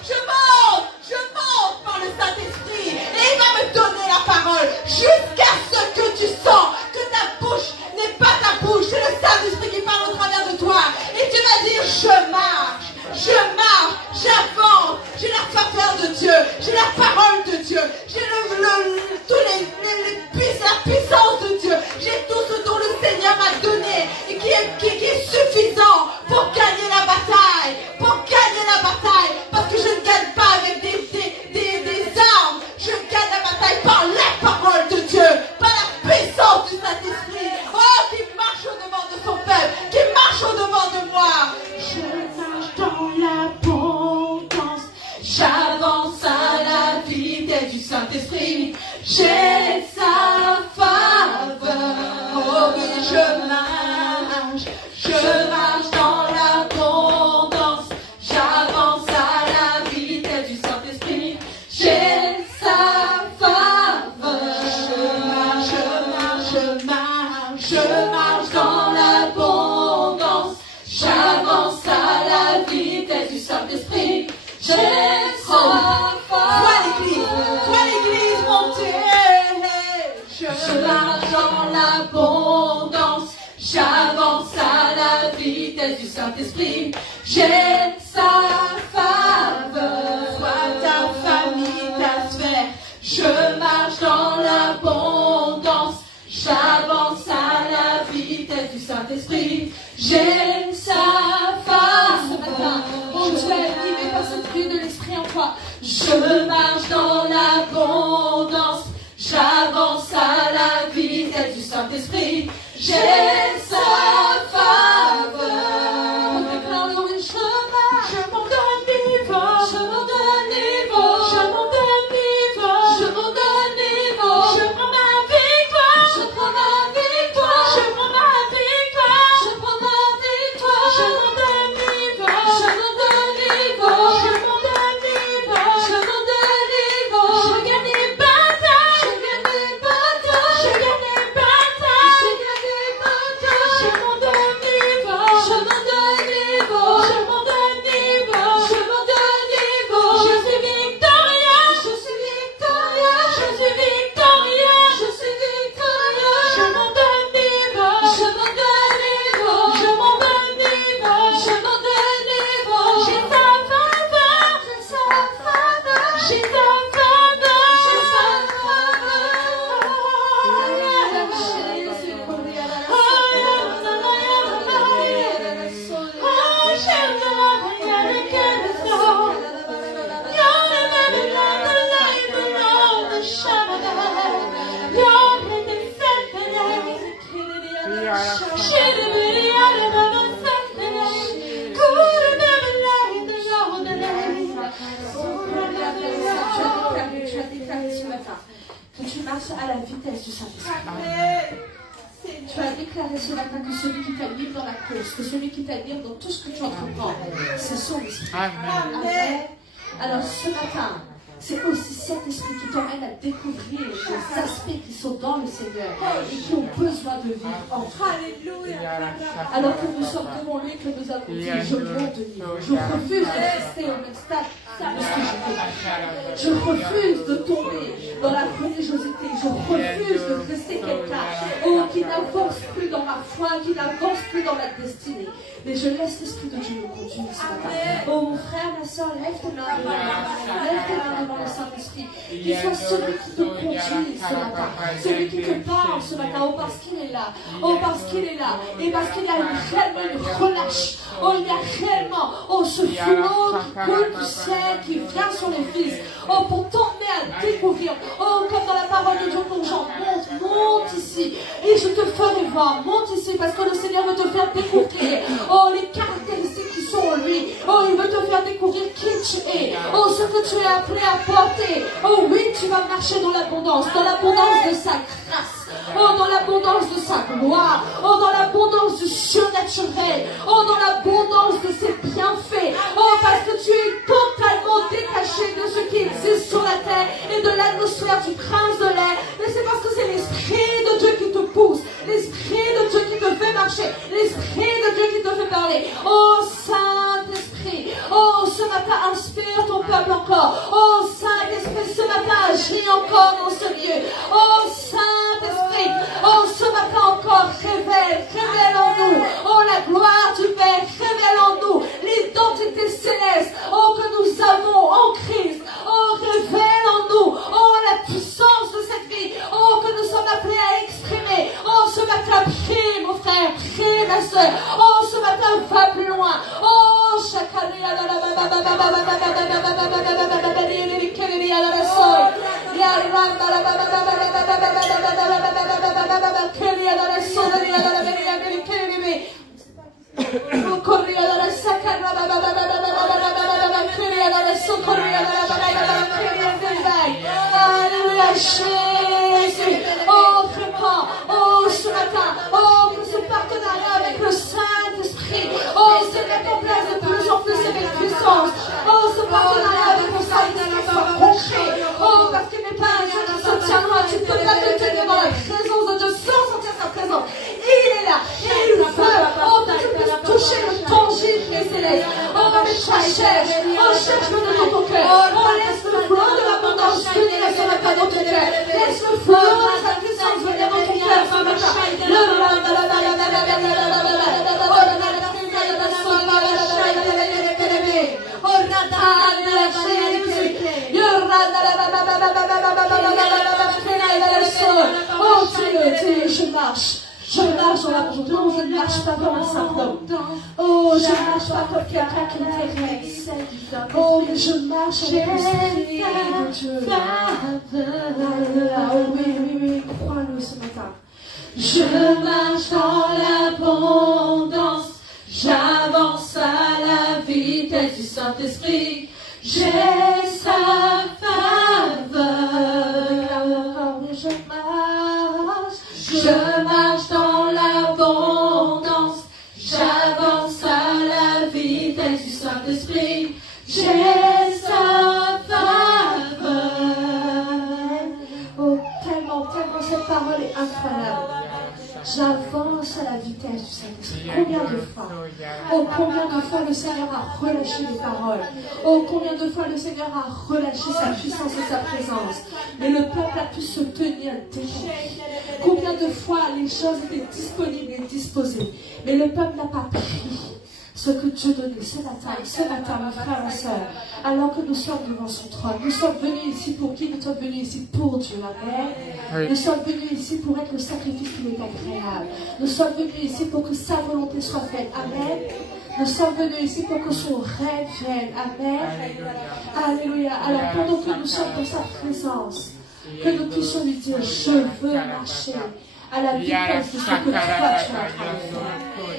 par le Saint-Esprit. Et il va me donner la parole. Jusqu'à ce que tu sens que ta bouche n'est pas ta bouche. C'est le Saint-Esprit qui parle au travers de toi. Et tu vas dire, je marche, j'avance, j'ai la faveur de Dieu, j'ai la parole de Dieu, j'ai la puissance de Dieu, j'ai tout ce dont le Seigneur m'a donné et qui est suffisant pour gagner la bataille, parce que je ne gagne pas avec des armes, je gagne la bataille par la parole de Dieu, par la puissance du Saint-Esprit, oh, qui marche au-devant de son peuple, qui marche au-devant de moi. Je marche dans l'abondance, j'avance à la vitesse du Saint-Esprit, j'ai sa faveur. Oh oui, je marche dans l'abondance, j'avance à la vitesse du Saint-Esprit, j'ai sa faveur. Je marche dans l'abondance, j'avance à la vitesse du Saint-Esprit, j'ai sa faveur. Vois l'église monter. Je marche dans l'abondance, j'avance à la vitesse du Saint-Esprit, j'ai sa faveur. Vois ta famille, ta sphère. Je marche dans l'abondance, j'avance à la vitesse du Saint-Esprit, j'ai sa faveur. Oh, tu es animé par cette pluie de l'Esprit en toi. Je marche dans l'abondance, j'avance à la vitesse du Saint-Esprit, j'ai sa faveur. On déclare le oui, je monte de niveau, je monte de niveau, je monte de niveau, je monte de niveau, je prends ma victoire, je prends ma victoire, je prends ma victoire, je prends ma victoire, je monte de niveau, je monte de niveau, je monte de niveau, je monte de niveau, je gagne des batailles, je gagne des batailles, je gagne des batailles, je gagne des batailles. matin. Que tu marches à la vitesse du Saint-Esprit. Tu as déclaré ce matin que celui qui t'anime dans la course, que celui qui t'anime dans tout ce que tu entreprends, c'est son esprit. Amen. Alors ce matin, c'est aussi cet esprit qui t'emmène à découvrir les aspects qui sont dans le Seigneur et qui ont besoin de vivre en toi. Alors que nous sommes devant lui, que nous avons dit, je monte de niveau. Je refuse de rester au même stade de ce que je fais. Je refuse de tomber dans la religiosité. Je refuse de rester quelqu'un qui n'avance plus dans ma foi, qui n'avance plus dans ma destinée. Mais je laisse l'Esprit de Dieu me conduire ce matin. Oh mon frère, ma soeur, lève tes mains devant moi. Lève tes mains devant le Saint-Esprit. Qu'il soit celui qui te conduit ce matin. Celui qui te parle ce matin. Oh parce qu'il est là. Oh parce qu'il est là. Et parce qu'il y a réellement une relâche. Oh il y a réellement ce flot qui coule du ciel, qui vient sur les fils. Oh pour t'emmener à découvrir. Oh comme dans la parole de Dieu pour Jean. Monte ici. Et je te ferai voir. Monte ici parce que le Seigneur veut te faire découvrir. Oh, les caractéristiques qui sont en lui. Oh, il veut te faire découvrir qui tu es. Oh, ce que tu es appelé à porter. Oh, oui, tu vas marcher dans l'abondance de sa grâce. Oh, dans l'abondance de sa gloire. Oh, dans l'abondance du surnaturel. Oh, dans l'abondance de ses bienfaits. Oh, parce que tu es totalement détaché de ce qui existe sur la terre et de l'atmosphère du prince de l'air. Mais c'est parce que c'est l'Esprit de Dieu qui te pousse. L'Esprit de Dieu qui te fait marcher. L'Esprit de Dieu qui te fait parler. Oh, Saint-Esprit. Oh, ce matin, inspire ton peuple encore. Oh, Saint-Esprit, ce matin, agis encore dans ce lieu. Oh, Saint-Esprit. Oh, ce matin encore, révèle en nous. Oh, la gloire du Père, révèle en nous l'identité céleste. Oh, que nous avons en Christ. Oh, révèle en nous. Oh, la puissance de cette vie. Oh, que nous sommes appelés à exprimer. Oh, ce matin, prie, mon frère, prie, ma soeur. Oh, ce matin, va plus loin. Oh, chacun. Jésus, oh, répands, oh, ce matin, oh, que ce partenariat avec le Saint-Esprit, oh, se mette en place de plus en plus avec puissance, oh, ce partenariat avec le Saint-Esprit soit concret, oh, parce qu'il n'est pas un Dieu qui se tiendra, tu peux pas te tenir dans la présence de Dieu sans sentir sa présence, il est là, il veut, oh, que tu puisses toucher le tangible qui est céleste, oh, avec ta chair, oh, cherche-le dans ton cœur, oh, laisse le flot de l'abondance venir sur la pas dans ton cœur. Laisse le flot de sa puissance venir dans ton cœur ce matin. Oh Dieu, je marche. Je marche dans l'abondance, je ne marche pas comme un simple homme. Oh, je ne marche pas comme quelqu'un qui est réaliste. Oh, mais je marche avec l'Esprit de Dieu. Oh oui, oui, oui, crois-le ce matin. Je marche dans l'abondance, j'avance à la vitesse du Saint-Esprit. J'ai sa faveur. Je marche dans l'abondance, j'avance à la vitesse du Saint-Esprit. J'ai sa faveur. Oh, tellement cette parole est incroyable. J'avance à la vitesse du Saint-Esprit. Combien de fois? Oh, combien de fois le Seigneur a relâché les paroles. Oh, combien de fois le Seigneur a relâché sa puissance et sa présence. Mais le peuple a pu se tenir détendu. Combien de fois les choses étaient disponibles et disposées. Mais le peuple n'a pas pris ce que Dieu donnait ce matin, mon frère, ma soeur, alors que nous sommes devant son trône. Nous sommes venus ici pour qui? Nous sommes venus ici pour Dieu, amen. Oui. Nous sommes venus ici pour être le sacrifice qui est agréable. Nous sommes venus ici pour que sa volonté soit faite, amen. Nous sommes venus ici pour que son règne vienne, amen. Alléluia. Alors pendant que nous sommes dans sa présence, que nous puissions lui dire, je veux marcher à la vitesse de ce que toi tu es en train de faire.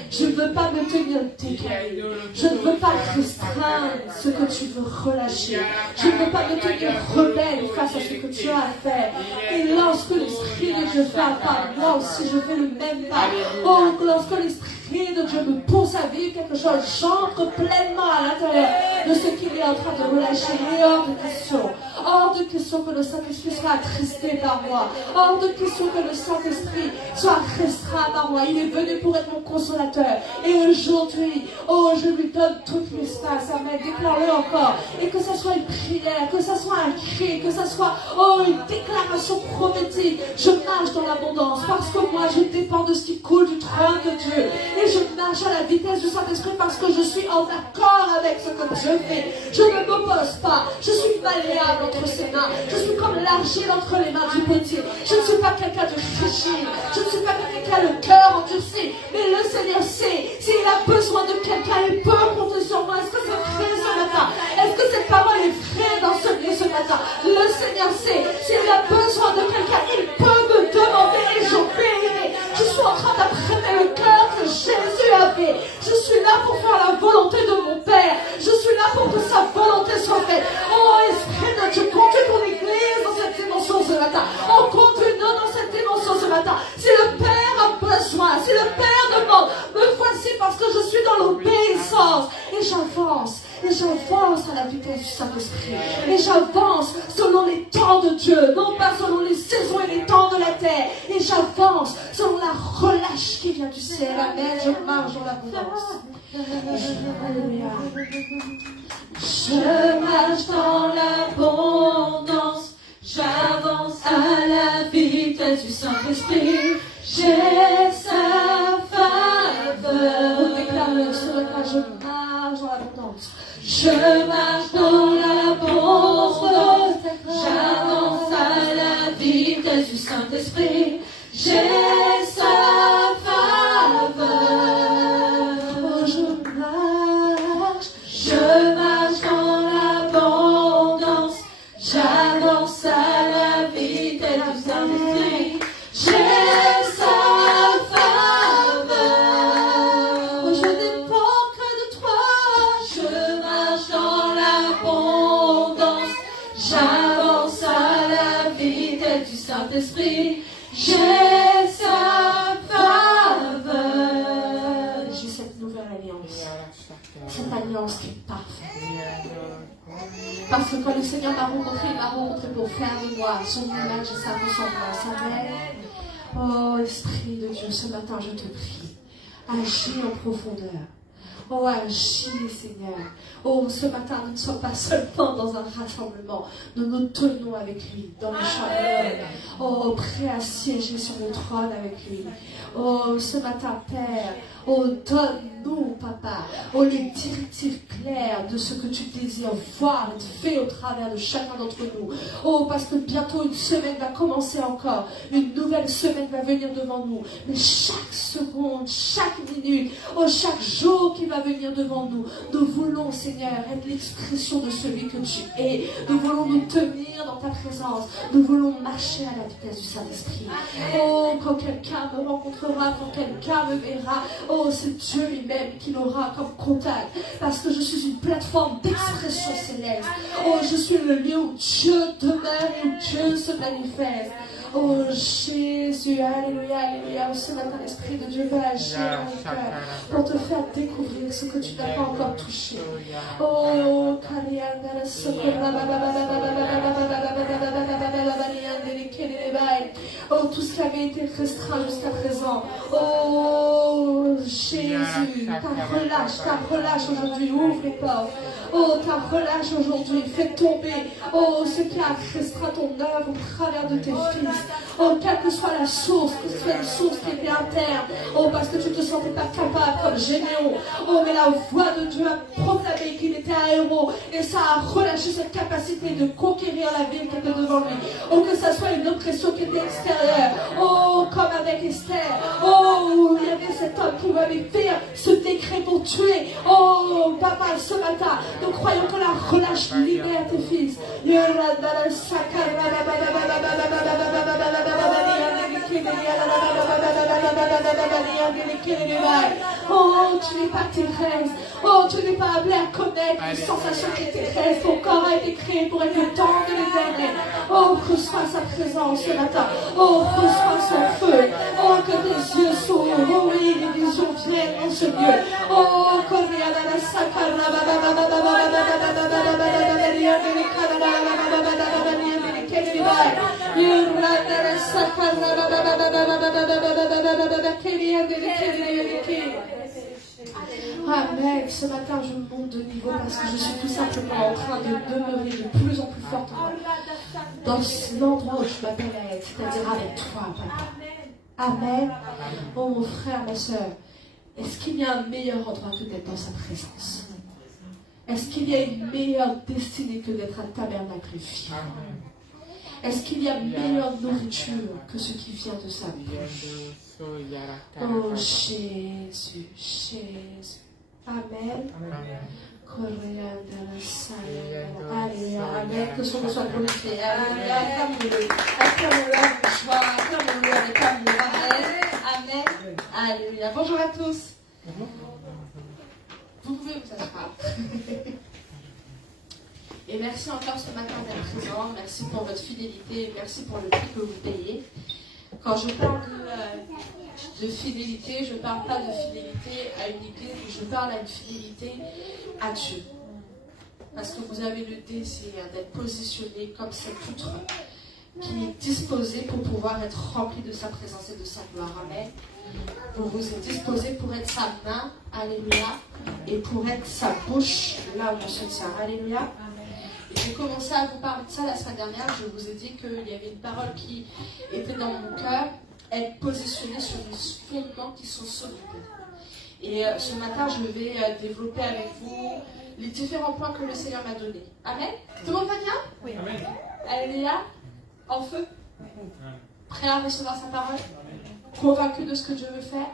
Je ne veux pas me tenir décalé. Je ne veux pas restreindre ce que tu veux relâcher. Je ne veux pas me tenir rebelle face à ce que tu as à faire. Et lorsque l'Esprit de Dieu fait un pas, moi aussi je fais le même pas. Oh, lorsque l'Esprit de Dieu me pousse à vivre quelque chose, j'entre pleinement à l'intérieur de ce qu'il est en train de relâcher. Et hors de question. Hors de question que le Saint-Esprit soit attristé par moi. Hors de question que le Saint-Esprit soit restreint par moi. Il est venu pour être mon consolateur. Et aujourd'hui, oh, je lui donne tout l'espace. Amen. Déclare-le encore. Et que ce soit une prière, que ce soit un cri, que ce soit, oh, une déclaration prophétique. Je marche dans l'abondance parce que moi, je dépends de ce qui coule du trône de Dieu. Et je marche à la vitesse du Saint-Esprit parce que je suis en accord avec ce que Dieu fait. Je ne m'oppose pas. Je suis malléable entre ses mains. Je suis comme l'argile entre les mains du potier. Je ne suis pas quelqu'un de fragile. Je ne suis pas quelqu'un qui a le cœur endurci. Mais le Seigneur sait, s'il a besoin de quelqu'un, il peut compter sur moi. Est-ce que c'est vrai ce matin? Est-ce que cette parole est vraie dans ce lieu ce matin? Le Seigneur sait, s'il a besoin de quelqu'un, il peut me demander et j'obéirai. Je suis en train d'apprêter le cœur que Jésus a fait. Je suis là pour faire la volonté de mon Père. Je suis là pour que sa volonté soit faite. Oh, Esprit de Dieu, conduis ton Église dans cette dimension ce matin. Oh, conduis-nous dans cette dimension ce matin. Si le Père a besoin, si le Père demande, me voici parce que je suis dans l'obéissance. Et j'avance. Et j'avance à la vitesse du Saint-Esprit. Et j'avance selon les temps de Dieu, non pas selon les saisons et les temps de la terre. Et j'avance selon la relâche qui vient du ciel. Amen. Je marche dans l'abondance. Alléluia. Je marche dans l'abondance. J'avance à la vitesse du Saint-Esprit. J'ai sa faveur. Déclare-le sur le cas. Je marche dans l'abondance. Je marche dans l'abondance. J'avance à la vitesse du Saint-Esprit. J'ai sa faveur. Oh, je marche dans l'abondance. J'avance à la vitesse du Saint-Esprit. J'ai sa faveur. Oh, je dépends que de toi. Je marche dans l'abondance. J'avance à la vitesse du Saint-Esprit. J'ai sa faveur. J'ai cette nouvelle alliance. Cette alliance qui est parfaite. Parce que quand le Seigneur m'a rencontré pour faire de moi son image et sa ressemblance. Amen. Oh, Esprit de Dieu, ce matin, je te prie. Agis en profondeur. Oh, agis, Seigneur. Oh, ce matin, nous ne sommes pas seulement dans un rassemblement. Nous nous tenons avec lui dans le chambres. Oh, prêt à siéger sur le trône avec lui. Oh, ce matin, Père, oh, donne-nous, Papa, oh, les directives claires de ce que tu désires voir et faire au travers de chacun d'entre nous. Oh, parce que bientôt une semaine va commencer encore. Une nouvelle semaine va venir devant nous. Mais chaque seconde, chaque minute, oh, chaque jour qui va venir devant nous, nous voulons, Seigneur, être l'expression de celui que tu es. Nous voulons nous tenir dans ta présence. Nous voulons marcher à la vitesse du Saint-Esprit. Oh, quand quelqu'un me rencontrera, quand quelqu'un me verra, oh, c'est Dieu lui-même qui l'aura comme contact. Parce que je suis une plateforme d'expression céleste. Oh, je suis le lieu où Dieu demeure et où Dieu se manifeste. Oh Jésus, alléluia, alléluia. Ce matin, l'Esprit de Dieu veut agir dans le cœur pour te faire découvrir ce que tu n'as pas encore touché. Oh, oh, tout ce qui avait été restreint jusqu'à présent. Oh Jésus, ta relâche aujourd'hui, ouvre les portes. Oh, ta relâche aujourd'hui, fais tomber, oh, ce qui a restreint ton œuvre au travers de tes fils. Oh, quelle que soit la source, que ce soit une source qui était interne, oh, parce que tu ne te sentais pas capable comme Gédéon. Oh, mais la voix de Dieu a proclamé qu'il était un héros, et ça a relâché cette capacité de conquérir la ville qui était devant lui. Oh, que ça soit une oppression qui était extérieure. Oh, comme avec Esther. Oh, il y avait cet homme qui avait fait ce décret pour tuer. Oh, papa, ce matin, nous croyons que la relâche libère tes fils. Oh, tu n'es pas terrestre. Oh, tu n'es pas appelé à connaître une sensation qui est terrestre. Ton corps a été créé pour être le temps de l'éternel. Oh, reçois sa présence ce matin. Oh, reçois son feu. Oh, que tes yeux s'ouvrent. Oh oui, les visions viennent dans ce lieu. Oh, Amen. Ce matin, je monte de niveau parce que je suis tout simplement en train de demeurer de plus en plus fortement dans l'endroit où je m'appelle à être, c'est-à-dire avec toi, Papa. Amen. Oh, mon frère, ma soeur, est-ce qu'il y a un meilleur endroit que d'être dans sa présence? Est-ce qu'il y a une meilleure destinée que d'être un tabernacle vivant? Est-ce qu'il y a meilleure nourriture que ce qui vient de sa bouche? Oh Jésus, Jésus. Amen. Alléluia. Amen. Que son nom soit glorifié. Alléluia. Acclamons-le. Acclamons-le avec joie. Acclamons-le avec amour. Amen. Amen. Alléluia. Bonjour à tous. Vous pouvez vous asseoir. Et merci encore ce matin d'être présent. Merci pour votre fidélité. Merci pour le prix que vous payez. Quand je parle de fidélité, je ne parle pas de fidélité à une église, je parle à une fidélité à Dieu. Parce que vous avez le désir d'être positionné comme cet outre qui est disposé pour pouvoir être rempli de sa présence et de sa gloire. Amen. Vous vous êtes disposé pour être sa main, alléluia, et pour être sa bouche là où on se tient. Alléluia. J'ai commencé à vous parler de ça la semaine dernière. Je vous ai dit qu'il y avait une parole qui était dans mon cœur, être positionné sur des fondements qui sont solides. Et ce matin, je vais développer avec vous les différents points que le Seigneur m'a donnés. Amen. Tout le monde va bien? Oui. Amen. Alléluia. En feu. Prêt à recevoir sa parole. Convaincu de ce que Dieu veut faire.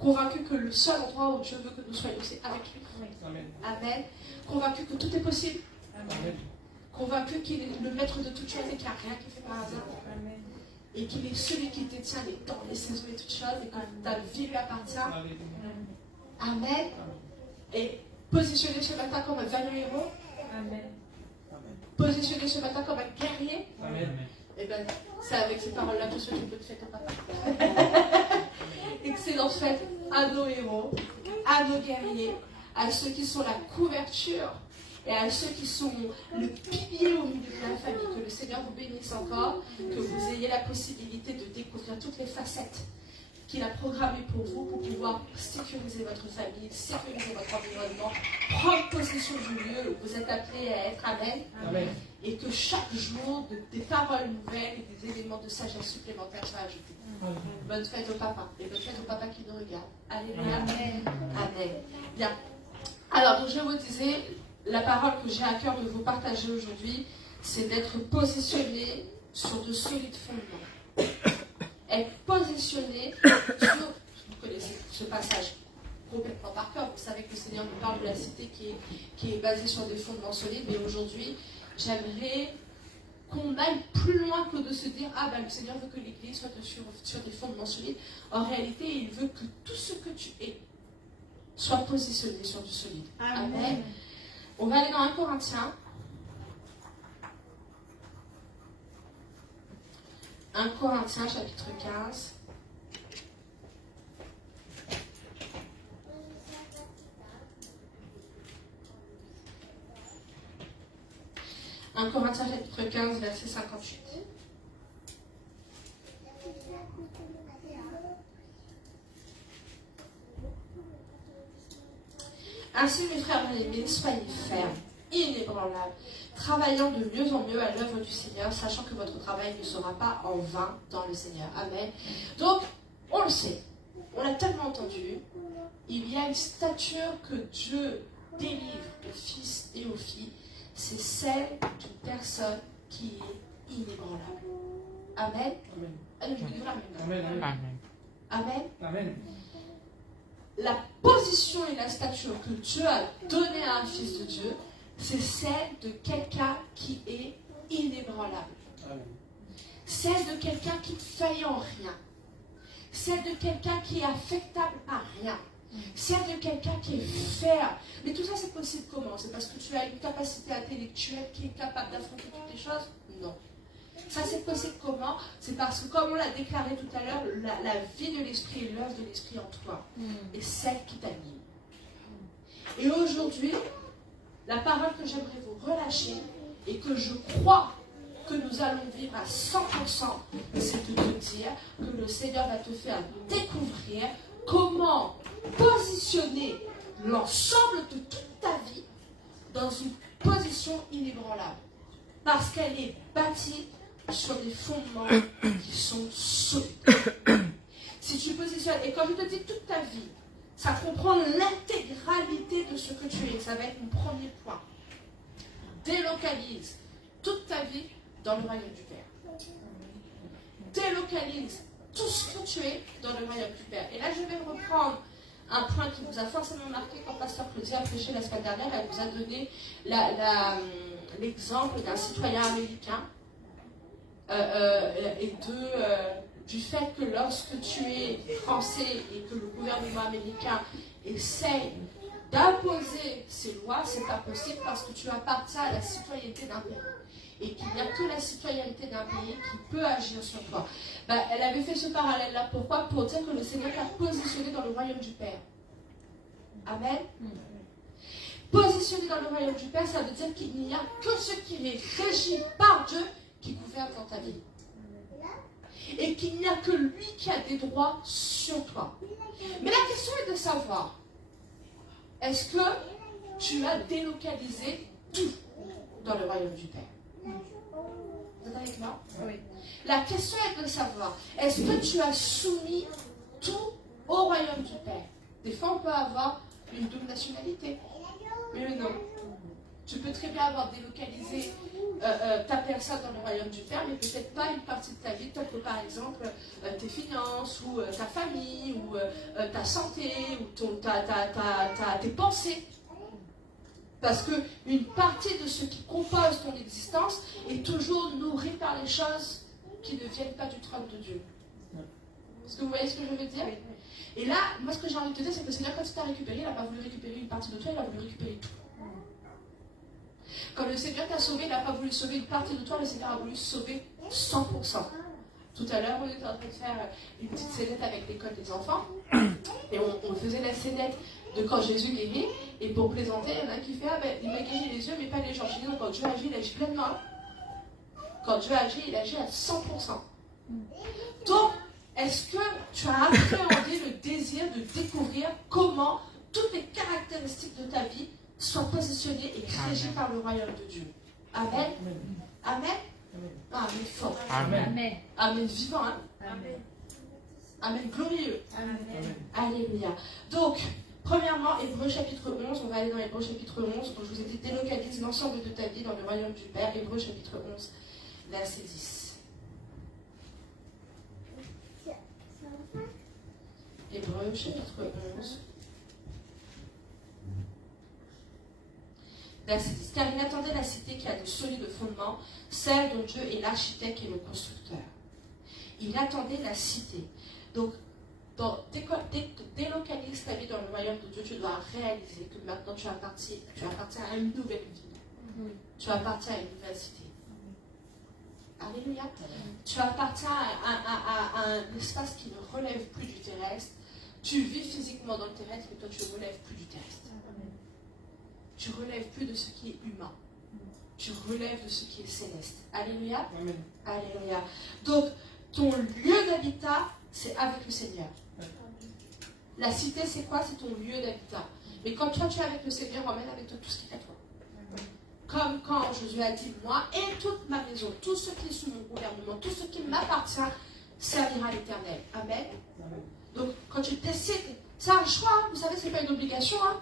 Convaincu que le seul endroit où Dieu veut que nous soyons, c'est avec lui. Amen. Amen. Convaincu que tout est possible. Amen. Convaincu qu'il est le maître de toutes choses et qu'il n'y a rien qui fait par hasard. Amen. Et qu'il est celui qui détient les temps, les saisons et toutes choses et que ta vie lui appartient. Amen. Amen. Et positionner ce matin comme un vaillant héros. Amen. Positionner ce matin comme un guerrier. Amen. Et bien, c'est avec ces paroles-là que je peux te faire ton papa. Excellente fête à nos héros, à nos guerriers, à ceux qui sont la couverture et à ceux qui sont le pilier au milieu de la famille. Que le Seigneur vous bénisse encore, que vous ayez la possibilité de découvrir toutes les facettes qu'il a programmées pour vous, pour pouvoir sécuriser votre famille, sécuriser votre environnement, prendre possession du lieu où vous êtes appelés à être. Amen. Amen. Et que chaque jour, des paroles nouvelles et des éléments de sagesse supplémentaires soient ajoutés. Amen. Bonne fête au papa, et bonne fête au papa qui nous regarde. Alléluia. Amen. Amen. Bien. Alors, donc je vous disais, la parole que j'ai à cœur de vous partager aujourd'hui, c'est d'être positionné sur de solides fondements. Être positionné sur, vous connaissez ce passage complètement par cœur, vous savez que le Seigneur nous parle de la cité qui est basée sur des fondements solides, mais aujourd'hui, j'aimerais qu'on aille plus loin que de se dire « Ah ben le Seigneur veut que l'Église soit sur des fondements solides ». En réalité, il veut que tout ce que tu es soit positionné sur du solide. Amen. Amen. On va aller dans 1 Corinthiens. 1 Corinthiens, chapitre 15. « 1 Corinthiens, chapitre 15, verset 58. Ainsi, mes frères bien-aimés, soyez fermes, inébranlables, travaillant de mieux en mieux à l'œuvre du Seigneur, sachant que votre travail ne sera pas en vain dans le Seigneur. Amen. Donc, on le sait, on l'a tellement entendu, il y a une stature que Dieu délivre aux fils et aux filles, c'est celle d'une personne qui est inébranlable. Amen. Amen. Amen. Amen. Amen. Amen. La position et la stature que Dieu a donnée à un fils de Dieu, c'est celle de quelqu'un qui est inébranlable. Amen. Celle de quelqu'un qui ne faillit en rien. celle de quelqu'un qui est affectable par rien. Celle de quelqu'un qui est ferme. Mais tout ça, c'est possible comment? C'est parce que tu as une capacité intellectuelle qui est capable d'affronter toutes les choses? Non. Ça, c'est possible comment? C'est parce que, comme on l'a déclaré tout à l'heure, la vie de l'esprit et l'œuvre de l'esprit en toi est celle qui t'anime. Et aujourd'hui, la parole que j'aimerais vous relâcher et que je crois que nous allons vivre à 100%, c'est de te dire que le Seigneur va te faire découvrir comment positionner l'ensemble de toute ta vie dans une position inébranlable. Parce qu'elle est bâtie sur des fondements qui sont solides. Si tu positionnes, et comme je te dis toute ta vie, ça comprend l'intégralité de ce que tu es. Ça va être mon premier point. Délocalise toute ta vie dans le royaume du Père. Délocalise tout ce que tu es dans le royaume du Père. Et là, je vais reprendre un point qui vous a forcément marqué quand Pasteur Claudia a prêché la semaine dernière. Elle vous a donné l'exemple d'un citoyen américain et du fait que lorsque tu es français et que le gouvernement américain essaye d'imposer ses lois, c'est pas possible parce que tu appartiens à la citoyenneté d'un pays. Et qu'il n'y a que la citoyenneté d'un pays qui peut agir sur toi. Elle avait fait ce parallèle-là. Pourquoi? Pour dire que le Seigneur t'a positionné dans le royaume du Père. Amen. Positionné dans le royaume du Père, ça veut dire qu'il n'y a que ce qui est régi par Dieu qui gouverne dans ta vie. Et qu'il n'y a que lui qui a des droits sur toi. Mais la question est de savoir, est-ce que tu as délocalisé tout dans le royaume du Père? Vous êtes avec moi? Oui. La question est de savoir, est-ce que tu as soumis tout au royaume du Père? Des fois, on peut avoir une double nationalité. Mais non. Tu peux très bien avoir délocalisé ta personne dans le royaume du Père, mais peut-être pas une partie de ta vie, peut-être que par exemple tes finances, ou ta famille, ou ta santé, ou tes pensées. Parce qu'une partie de ce qui compose ton existence est toujours nourrie par les choses qui ne viennent pas du trône de Dieu. Est-ce que vous voyez ce que je veux dire? Et là, moi ce que j'ai envie de te dire, c'est que le Seigneur, quand il t'a récupéré, il n'a pas voulu récupérer une partie de toi, il a voulu récupérer tout. Quand le Seigneur t'a sauvé, il n'a pas voulu sauver une partie de toi, le Seigneur a voulu sauver 100%. Tout à l'heure, on était en train de faire une petite scénette avec l'école des enfants, et on faisait la scénette de quand Jésus guérit, et pour plaisanter, il y en a un qui fait, il m'a guéri les yeux, mais pas les jambes. Je dis, non, quand Dieu agit, il agit pleinement. Quand Dieu agit, il agit à 100%. Donc, est-ce que tu as appréhendé le désir de découvrir comment toutes les caractéristiques de ta vie soient positionnées et régies par le royaume de Dieu? Amen. Amen. Amen fort. Amen. Amen vivant. Hein? Amen. Amen glorieux. Amen. Alléluia. Donc, premièrement, Hébreux chapitre 11, on va aller dans Hébreux chapitre 11, donc je vous ai dit délocalise l'ensemble de ta vie dans le royaume du Père. Hébreux chapitre 11, verset 10. Hébreux chapitre 11, verset 10. Car il attendait la cité qui a de solides fondements, celle dont Dieu est l'architecte et le constructeur. Il attendait la cité. Donc, dès que tu délocalises ta vie dans le royaume de Dieu, tu dois réaliser que maintenant tu appartiens à une nouvelle ville. Tu appartiens à une nouvelle cité. Alléluia. Tu appartiens à un espace qui ne relève plus du terrestre. Tu vis physiquement dans le terrestre, mais toi tu ne relèves plus du terrestre. Tu ne relèves plus de ce qui est humain. Tu relèves de ce qui est céleste. Alléluia. Amen. Alléluia. Donc, ton lieu d'habitat, c'est avec le Seigneur. La cité, c'est quoi? C'est ton lieu d'habitat. Mais quand toi, tu es avec le Seigneur, emmène avec toi tout ce qui est à toi. Comme quand Josué a dit, moi et toute ma maison, tout ce qui est sous mon gouvernement, tout ce qui m'appartient, servira l'Éternel. Amen. Donc, quand tu décides, c'est un choix, vous savez, ce n'est pas une obligation. Hein?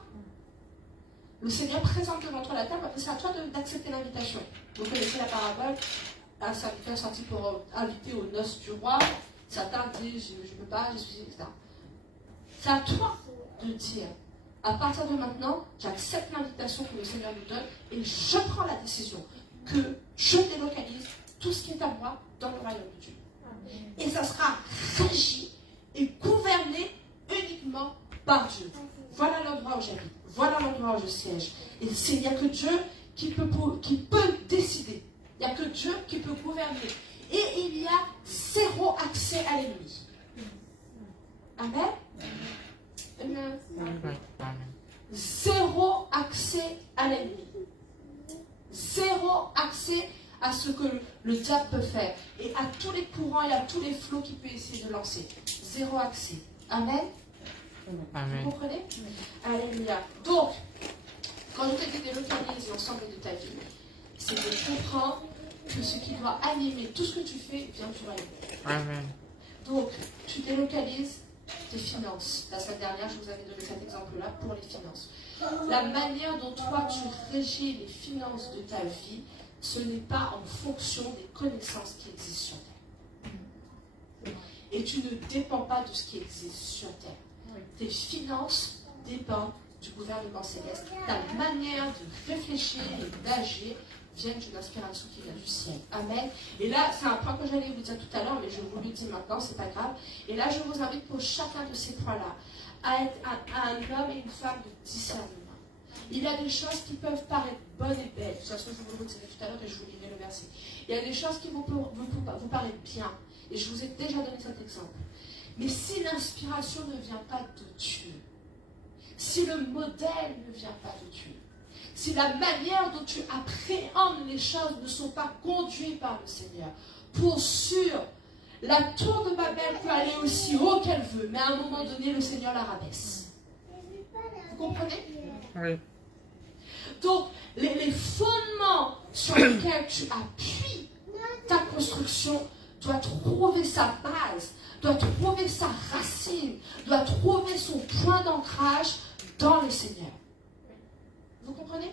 Le Seigneur présente devant toi la table, après c'est à toi d'accepter l'invitation. Vous connaissez la parabole, un serviteur sorti pour inviter aux noces du roi, Satan dit, je ne peux pas, je suis, etc. C'est à toi de dire, à partir de maintenant, j'accepte l'invitation que le Seigneur nous donne et je prends la décision que je délocalise tout ce qui est à moi dans le royaume de Dieu. Et ça sera régi et accès à l'ennemi. Amen. Amen. Zéro accès à l'ennemi. Zéro accès à ce que le diable peut faire. Et à tous les courants et à tous les flots qu'il peut essayer de lancer. Zéro accès. Amen. Vous comprenez? Alléluia. Donc, quand je te dis délocaliser l'ensemble de ta vie, c'est de comprendre que ce qui doit animer tout ce que tu fais vient du royaume. Amen. Donc, tu délocalises tes finances. La semaine dernière, je vous avais donné cet exemple-là pour les finances. La manière dont toi tu régis les finances de ta vie, ce n'est pas en fonction des connaissances qui existent sur Terre. Et tu ne dépends pas de ce qui existe sur Terre. Tes finances dépendent du gouvernement céleste. Ta manière de réfléchir et d'agir vient d'une inspiration qui vient du ciel. Amen. Et là, c'est un point que j'allais vous dire tout à l'heure, mais je vous le dis maintenant, c'est pas grave. Et là, je vous invite pour chacun de ces points-là à être un homme et une femme de discernement. Il y a des choses qui peuvent paraître bonnes et belles. C'est ce que je vous le disais tout à l'heure et je vous lirai le verset. Il y a des choses qui vous paraissent bien. Et je vous ai déjà donné cet exemple. Mais si l'inspiration ne vient pas de Dieu, si le modèle ne vient pas de Dieu, si la manière dont tu appréhendes les choses ne sont pas conduites par le Seigneur, pour sûr, la tour de Babel peut aller aussi haut qu'elle veut, mais à un moment donné, le Seigneur la rabaisse. Vous comprenez? Oui. Donc, les fondements sur lesquels tu appuies ta construction doit trouver sa base, doit trouver sa racine, doit trouver son point d'ancrage dans le Seigneur. Vous comprenez?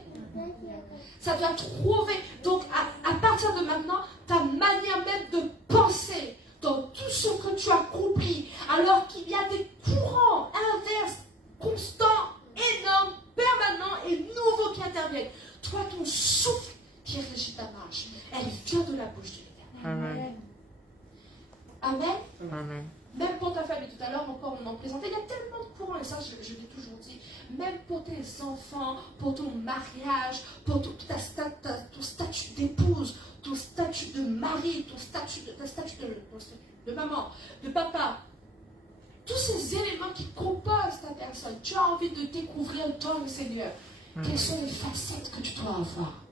Ça doit trouver, donc à partir de maintenant, ta manière même de penser dans tout ce que tu accomplis, alors qu'il y a des courants inverses, constants, énormes, permanents et nouveaux qui interviennent. Toi, ton souffle qui régit ta marche, elle vient de la bouche de l'Éternel. Amen. Amen. Même pour ta famille, tout à l'heure encore on en plaisantait, il y a tellement de courants, et ça je l'ai toujours dit, même pour tes enfants, pour ton mariage, pour ton statut d'épouse, ton statut de mari, ton statut de maman, de papa, tous ces éléments qui composent ta personne, tu as envie de découvrir dans le Seigneur. Quelles sont les facettes que tu dois avoir?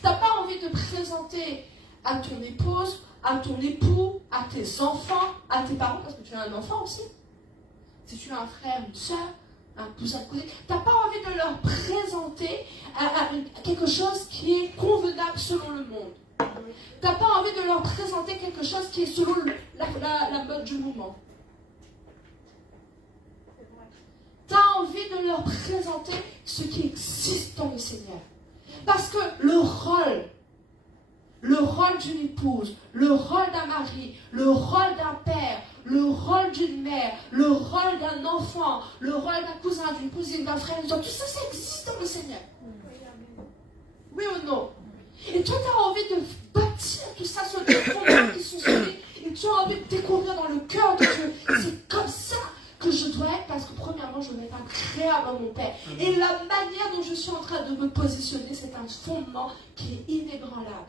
Tu n'as pas envie de présenter à ton épouse, à ton époux, à tes enfants, à tes parents, parce que tu as un enfant aussi. Si tu as un frère, une soeur, un cousin, tu n'as pas envie de leur présenter quelque chose qui est convenable selon le monde. Tu n'as pas envie de leur présenter quelque chose qui est selon la mode du moment. Tu as envie de leur présenter ce qui existe dans le Seigneur. Parce que le rôle d'une épouse, le rôle d'un mari, le rôle d'un père, le rôle d'une mère, le rôle d'un enfant, le rôle d'un cousin, d'une cousine, d'un frère, tout ça, ça existe dans le Seigneur. Oui ou non? Et toi, tu as envie de bâtir tout ça sur des fondements qui sont solides, et tu as envie de découvrir dans le cœur de Dieu, c'est comme ça que je dois être, parce que premièrement, je dois être agréable à mon Père. Et la manière dont je suis en train de me positionner, c'est un fondement qui est inébranlable.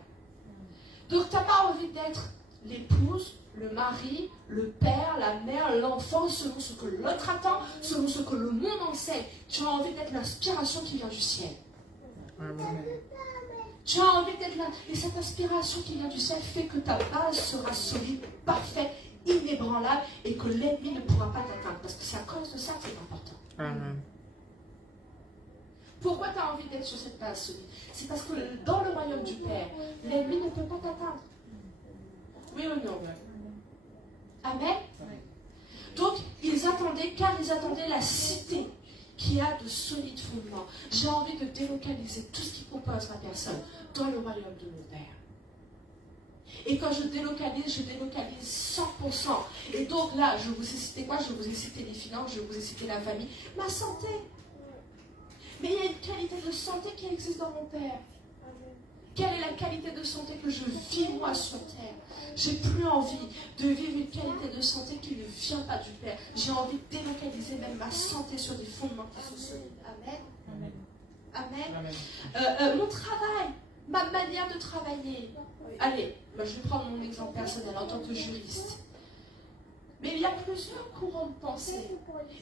Donc, tu n'as pas envie d'être l'épouse, le mari, le père, la mère, l'enfant, selon ce que l'autre attend, selon ce que le monde enseigne. Tu as envie d'être l'inspiration qui vient du ciel. Amen. Tu as envie d'être là. Et cette inspiration qui vient du ciel fait que ta base sera solide, parfaite, inébranlable, et que l'ennemi ne pourra pas t'atteindre. Parce que c'est à cause de ça que c'est important. Amen. Pourquoi tu as envie d'être sur cette base solide? C'est parce que dans le royaume du Père, l'ennemi ne peut pas t'atteindre. Oui ou non? Amen. Donc, ils attendaient la cité qui a de solides fondements. J'ai envie de délocaliser tout ce qui compose ma personne dans le royaume de mon Père. Et quand je délocalise 100%. Et donc là, je vous ai cité quoi? Je vous ai cité les finances, je vous ai cité la famille, ma santé. Mais il y a une qualité de santé qui existe dans mon Père. Quelle est la qualité de santé que je vis moi sur terre? J'ai plus envie de vivre une qualité de santé qui ne vient pas du Père. J'ai envie de délocaliser même ma santé sur des fondements qui sont solides. Amen. Amen. Amen. Mon travail. ma manière de travailler. Allez, moi je vais prendre mon exemple personnel en tant que juriste. Mais il y a plusieurs courants de pensée.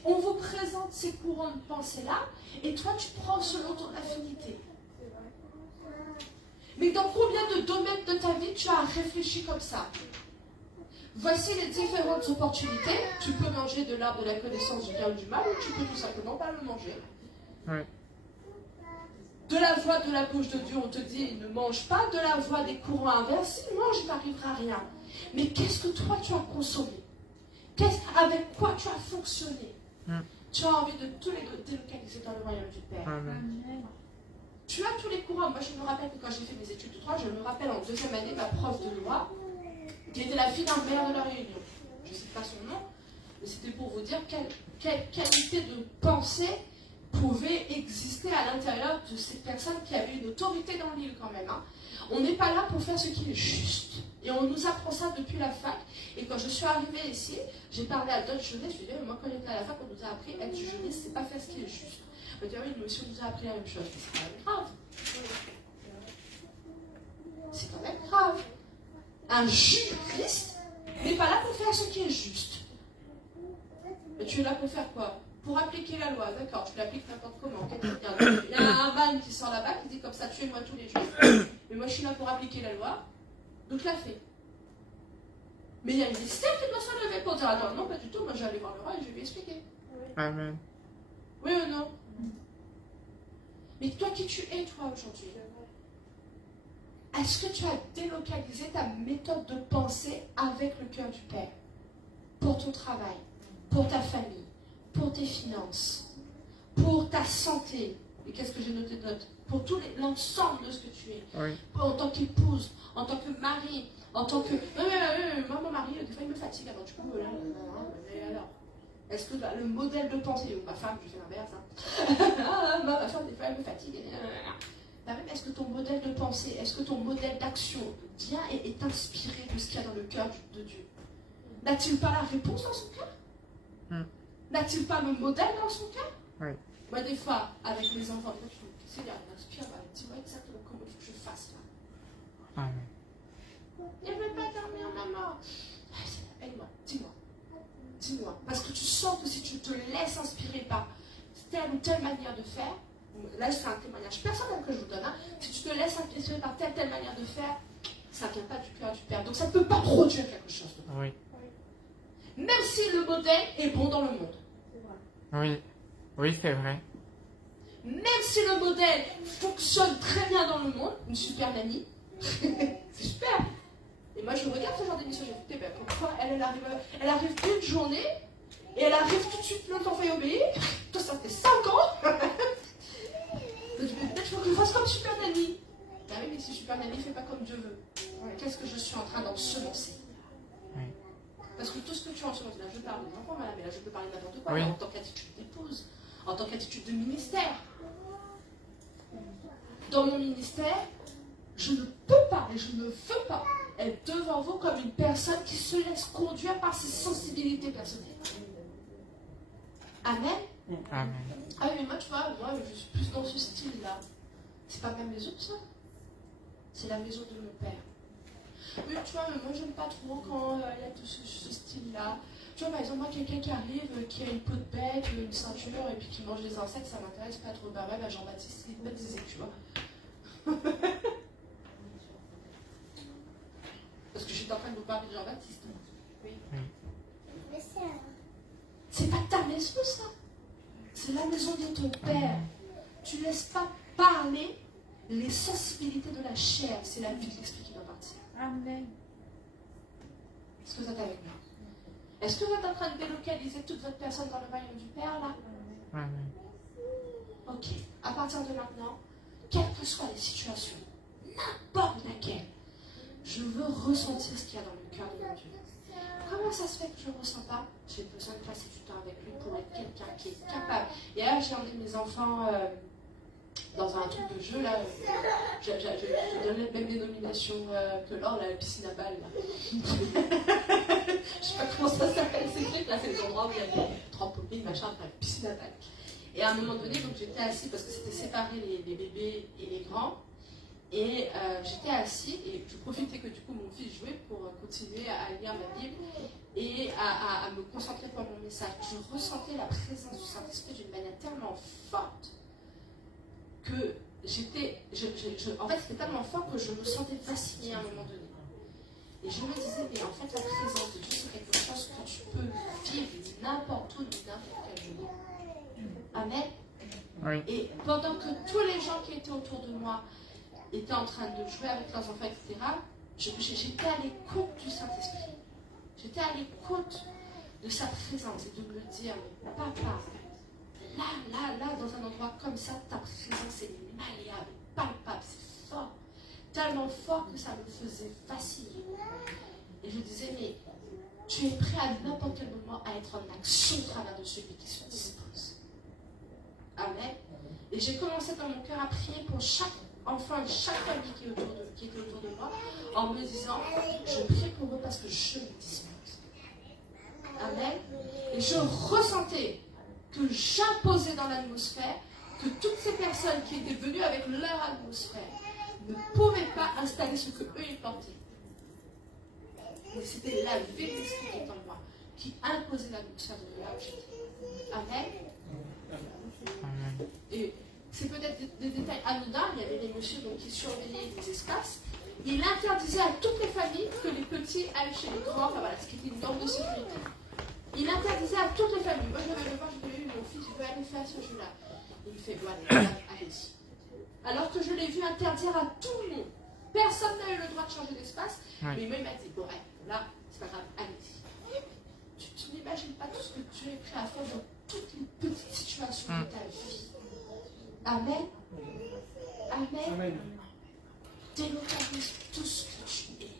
On vous présente ces courants de pensée-là, et toi tu prends selon ton affinité. Mais dans combien de domaines de ta vie tu as réfléchi comme ça? Voici les différentes opportunités. Tu peux manger de l'arbre de la connaissance du bien ou du mal, ou tu peux tout simplement pas le manger. Ouais. De la voix de la bouche de Dieu, on te dit ne mange pas. De la voix des courants inversés, mange, il n'arrivera rien. Mais qu'est-ce que toi tu as consommé? Avec quoi tu as fonctionné? Tu as envie de tous les deux délocaliser dans le royaume du Père. Amen. Tu as tous les courants. Moi, je me rappelle que quand j'ai fait mes études de droit, je me rappelle en deuxième année, ma prof de loi, qui était la fille d'un maire de la Réunion. Je ne sais pas son nom, mais c'était pour vous dire quelle qualité de pensée pouvait exister à l'intérieur de cette personne qui avait une autorité dans l'île quand même. Hein. On n'est pas là pour faire ce qui est juste. Et on nous apprend ça depuis la fac. Et quand je suis arrivée ici, j'ai parlé à d'autres juristes. Je lui ai dit, moi quand j'étais à la fac, on nous a appris être juriste, c'est pas faire ce qui est juste. On me dit, oui, nous aussi on nous a appris la même chose. Mais c'est quand même grave. C'est quand même grave. Un juriste n'est pas là pour faire ce qui est juste. Mais tu es là pour faire quoi? Pour appliquer la loi, d'accord, tu l'appliques n'importe comment. Il y a un van qui sort là-bas qui dit comme ça, tuez-moi tous les juifs. Mais moi je suis là pour appliquer la loi, donc la fais. Mais il y a une ministère qui doit se lever pour dire, attends, non, pas du tout, moi je vais aller voir le roi et je vais lui expliquer. Amen. Oui ou non? Mais toi qui tu es, toi, aujourd'hui? Est-ce que tu as délocalisé ta méthode de pensée avec le cœur du Père? Pour ton travail, pour ta famille, pour tes finances, pour ta santé. Et qu'est-ce que j'ai noté d'autre? Pour tout l'ensemble de ce que tu es. Oui. En tant qu'épouse, en tant que mari, en tant que... moi, mon mari, des fois, il me fatigue. Alors, du coup, là, mais alors, est-ce que le modèle de pensée, ou ma femme, je fais l'inverse, hein. Ma femme, des fois, elle me fatigue. Est-ce que ton modèle de pensée, est-ce que ton modèle d'action vient et est inspiré de ce qu'il y a dans le cœur de Dieu? N'a-t-il pas la réponse dans son cœur? N'a-t-il pas le modèle dans son cœur? Oui. Moi, des fois, avec mes enfants, je me dis, Seigneur, inspire, dis-moi exactement comment il faut que je fasse là. Amen. Il ne veut pas dormir, maman. Aide-moi, dis-moi. Parce que tu sens que si tu te laisses inspirer par telle ou telle manière de faire, là c'est un témoignage personnel que je vous donne, hein. Si tu te laisses inspirer par telle manière de faire, ça ne vient pas du cœur du Père. Donc ça ne peut pas produire quelque chose de bon. Oui. Même si le modèle est bon dans le monde. Oui. Oui, c'est vrai. Même si le modèle fonctionne très bien dans le monde, une super nanny, c'est super. Et moi je regarde ce genre d'émission, je me dis, pourquoi elle arrive une journée et elle arrive tout de suite, l'enfant fait obéir. Toi ça fait 5 ans. Peut-être qu'il faut que je fasse comme super nanny. Ah oui, mais si super nanny ne fait pas comme Dieu veut, qu'est-ce que je suis en train d'ensemencer? Oui. Parce que tout ce que tu ensemences, là je parle des enfants, madame, mais là je peux parler de n'importe quoi, Oui. en tant qu'attitude d'épouse, en tant qu'attitude de ministère. Dans mon ministère, je ne peux pas et je ne veux pas être devant vous comme une personne qui se laisse conduire par ses sensibilités personnelles. Amen. Amen. Ah oui, mais moi, tu vois, je suis plus dans ce style-là. C'est pas ma maison, ça. C'est la maison de mon père. Oui, tu vois, mais moi, j'aime pas trop quand il y a tout ce style-là. Tu vois, par exemple, moi, quelqu'un qui arrive, qui a une peau de bête, une ceinture, et puis qui mange des insectes, ça m'intéresse pas trop. Bah ouais, Jean-Baptiste, c'est baptisé, tu vois. Parce que je suis en train de vous parler de Jean-Baptiste. Oui. C'est pas ta maison, ça. C'est la maison de ton père. Tu laisses pas parler les sensibilités de la chair. C'est la vie de l'esprit qui doit partir. Amen. Est-ce que vous êtes avec moi? Est-ce que vous êtes en train de délocaliser toute votre personne dans le royaume du Père, là? Amen. Ok. À partir de maintenant, quelles que soient les situations, n'importe laquelle, je veux ressentir ce qu'il y a dans le cœur de mon Dieu. Comment ça se fait que je ne ressens pas? J'ai besoin de passer du temps avec lui pour être quelqu'un qui est capable. Et là, j'ai emmené mes enfants dans un truc de jeu, là. Je donne la même dénomination que Laure, la piscine à balles. Je ne sais pas comment ça s'appelle, ces trucs. Là, c'est les endroits où il y a des trampolines, machin, la piscine à balles. Et à un moment donné, donc j'étais assise parce que c'était séparé les bébés et les grands. Et j'étais assis et je profitais que du coup mon fils jouait pour continuer à lire ma Bible et à me concentrer pour mon message. Je ressentais la présence du Saint-Esprit d'une manière tellement forte que en fait, c'était tellement fort que je me sentais fascinée à un moment donné. Et je me disais, mais en fait, la présence de Dieu, c'est quelque chose que tu peux vivre n'importe où, n'importe quel jour. Amen. Oui. Et pendant que tous les gens qui étaient autour de moi étaient en train de jouer avec leurs enfants, etc., j'étais à l'écoute du Saint-Esprit. J'étais à l'écoute de sa présence et de me dire, mais papa, là, dans un endroit comme ça, ta présence est malléable, palpable, c'est fort. Tellement fort que ça me faisait fasciner. Et je disais, mais tu es prêt à n'importe quel moment à être en action au travers de celui qui se dispose. Amen. Et j'ai commencé dans mon cœur à prier pour chaque enfant et chaque famille qui était autour de moi, en me disant, je prie pour eux parce que je me dispose. Amen. Et je ressentais que j'imposais dans l'atmosphère que toutes ces personnes qui étaient venues avec leur atmosphère ne pouvaient pas installer ce que eux ils portaient. Mais c'était la vie de l'esprit qui est en moi, qui imposait l'atmosphère de là où j'étais. Amen. Amen. Et c'est peut-être des détails anodins. Il y avait des messieurs qui surveillaient les espaces. Il interdisait à toutes les familles que les petits aillent chez les grands, enfin, voilà, ce qui était une norme de sécurité. Il interdisait à toutes les familles. Moi, je l'avais voir, je l'ai vu, mon fils, il veut aller faire ce jeu-là. Il me fait, bon, allez-y. Alors que je l'ai vu interdire à tout le monde. Personne n'a eu le droit de changer d'espace. Oui. Mais il m'a dit, bon, allez, là, c'est pas grave, allez-y. Tu n'imagines pas tout ce que Dieu est prêt à faire dans toutes les petites situations de ta vie. Amen. Amen. Amen. Délocalise tout ce que tu es.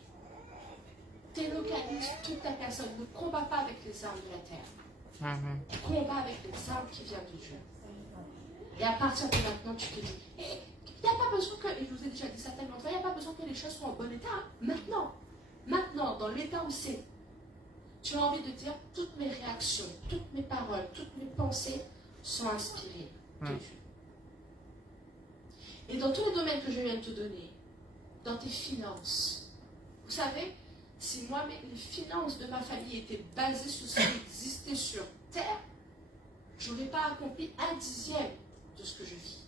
Délocalise toute ta personne. Ne combat pas avec les armes de la terre. Amen. Combat avec les armes qui viennent de Dieu. Et à partir de maintenant, tu te dis, il n'y a pas besoin que, et je vous ai déjà dit ça tellement de fois, il n'y a pas besoin que les choses soient en bon état. Hein. Maintenant, dans l'état où c'est, tu as envie de dire, toutes mes réactions, toutes mes paroles, toutes mes pensées sont inspirées de Dieu. Et dans tous les domaines que je viens de te donner, dans tes finances, vous savez, si moi, les finances de ma famille étaient basées sur ce qui existait sur terre, je n'aurais pas accompli 1/10 de ce que je vis.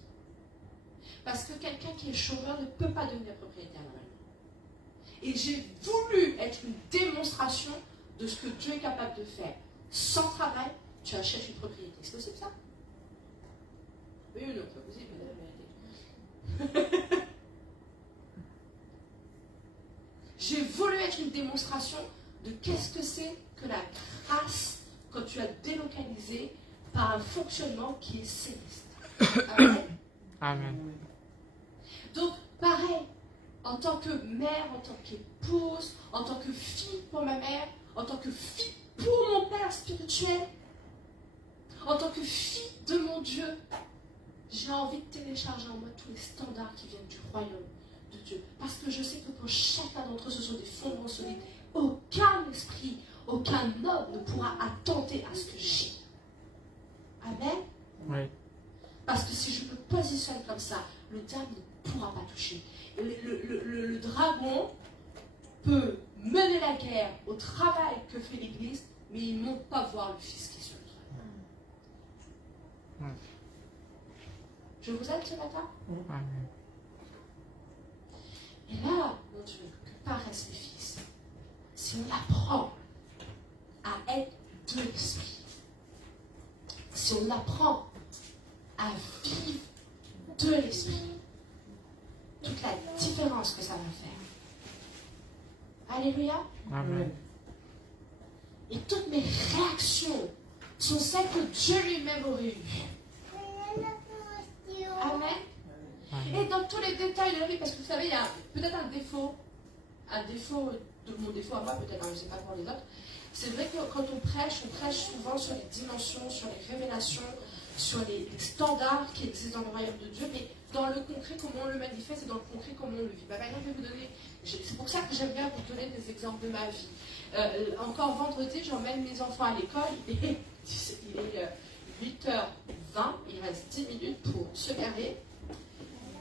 Parce que quelqu'un qui est chômeur ne peut pas devenir propriétaire normalement. Et j'ai voulu être une démonstration de ce que Dieu est capable de faire. Sans travail, tu achètes une propriété. C'est possible ça? Oui ou non? C'est possible, madame. J'ai voulu être une démonstration de qu'est-ce que c'est que la grâce quand tu as délocalisé par un fonctionnement qui est céleste. Amen. Amen. Donc, pareil, en tant que mère, en tant qu'épouse, en tant que fille pour ma mère, en tant que fille pour mon père spirituel, en tant que fille de mon Dieu, j'ai envie de télécharger en moi tous les standards qui viennent du royaume de Dieu. Parce que je sais que pour chacun d'entre eux, ce sont des fondements solides. Aucun esprit, aucun homme ne pourra attenter à ce que j'ai. Amen. Oui. Parce que si je me positionne comme ça, le diable ne pourra pas toucher. Le dragon peut mener la guerre au travail que fait l'Église, mais il ne monte pas voir le Fils qui est sur le trône. Je vous aide ce matin? Amen. Et là, mon Dieu, que paraissent les fils, si on apprend à être de l'esprit, si on apprend à vivre de l'esprit, toute la différence que ça va faire. Alléluia. Amen. Et toutes mes réactions sont celles que Dieu lui-même aurait eues. Amen. Et dans tous les détails de la vie, parce que vous savez, il y a peut-être un défaut de mon défaut à moi, peut-être, je ne sais pas pour les autres. C'est vrai que quand on prêche souvent sur les dimensions, sur les révélations, sur les standards qui existent dans le royaume de Dieu, mais dans le concret, comment on le manifeste et dans le concret, comment on le vit. Par exemple, je vais vous donner, c'est pour ça que j'aime bien vous donner des exemples de ma vie. Encore vendredi, j'emmène mes enfants à l'école, il est 8h20, il reste 10 minutes pour se garer,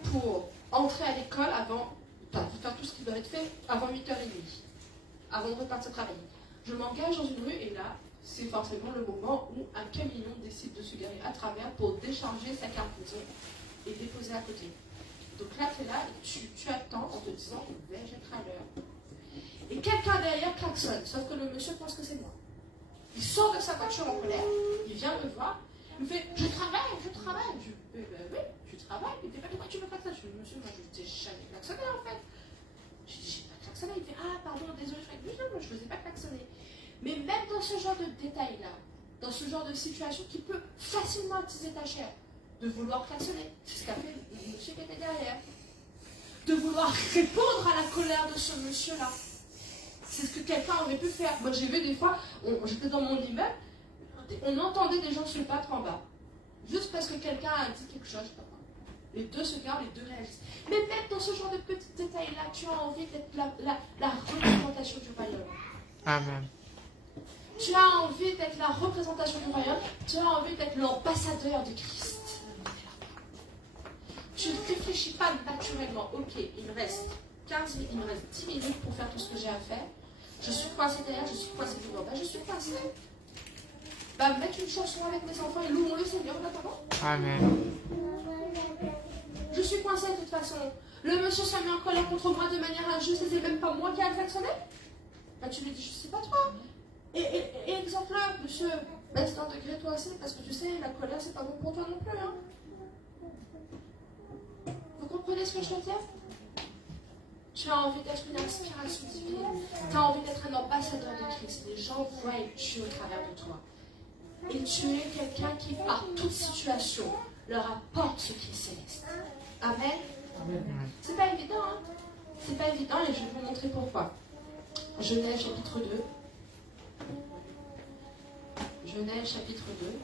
pour entrer à l'école avant, faire tout ce qui doit être fait avant 8h30, avant de repartir travailler. Je m'engage dans une rue et là, c'est forcément le moment où un camion décide de se garer à travers pour décharger sa cargaison et déposer à côté. Donc là, tu es là et tu attends en te disant, vais-je être à l'heure? Et quelqu'un derrière klaxonne, sauf que le monsieur pense que c'est moi. Il sort de sa voiture en colère, il vient me voir, il me fait, je travaille. Je dis, oui, tu travailles. Il me dit, mais pourquoi tu me klaxonnes? Je dis, monsieur, moi je ne t'ai jamais klaxonné en fait. Je dis, j'ai pas klaxonné. Il me fait, ah pardon, désolé, moi je ne faisais pas klaxonner. Mais même dans ce genre de détails-là, dans ce genre de situation qui peut facilement attiser ta chair, de vouloir klaxonner, c'est ce qu'a fait le monsieur qui était derrière. De vouloir répondre à la colère de ce monsieur-là. C'est ce que quelqu'un aurait pu faire. Moi j'ai vu des fois, j'étais dans mon immeuble, on entendait des gens se battre en bas. Juste parce que quelqu'un a dit quelque chose. Les deux se gardent, les deux réagissent. Mais même dans ce genre de petits détails-là, tu as envie d'être la représentation du royaume. Amen. Tu as envie d'être la représentation du royaume. Tu as envie d'être l'ambassadeur de Christ. Tu ne réfléchis pas naturellement. Ok, il me reste 15 minutes, il me reste 10 minutes pour faire tout ce que j'ai à faire. Je suis coincée derrière, je suis coincée devant. Je suis coincée. Mettre une chanson avec mes enfants et louons le Seigneur en attendant. Amen. Je suis coincée de toute façon. Le monsieur s'est mis en colère contre moi de manière injuste et c'est même pas moi qui a klaxonné. Tu lui dis, je sais pas toi. Et exemple-là, monsieur, baisse d'un degré toi aussi, parce que tu sais, la colère, c'est pas bon pour toi non plus. Hein. Vous comprenez ce que je veux dire? Tu as envie d'être une inspiration divine. Tu as envie d'être un ambassadeur de Christ. Les gens voient Dieu au travers de toi. Et tu es quelqu'un qui, par toute situation, leur apporte ce qui est céleste. Amen. C'est pas évident, hein? C'est pas évident et je vais vous montrer pourquoi. Genèse chapitre 2. Genèse chapitre 2.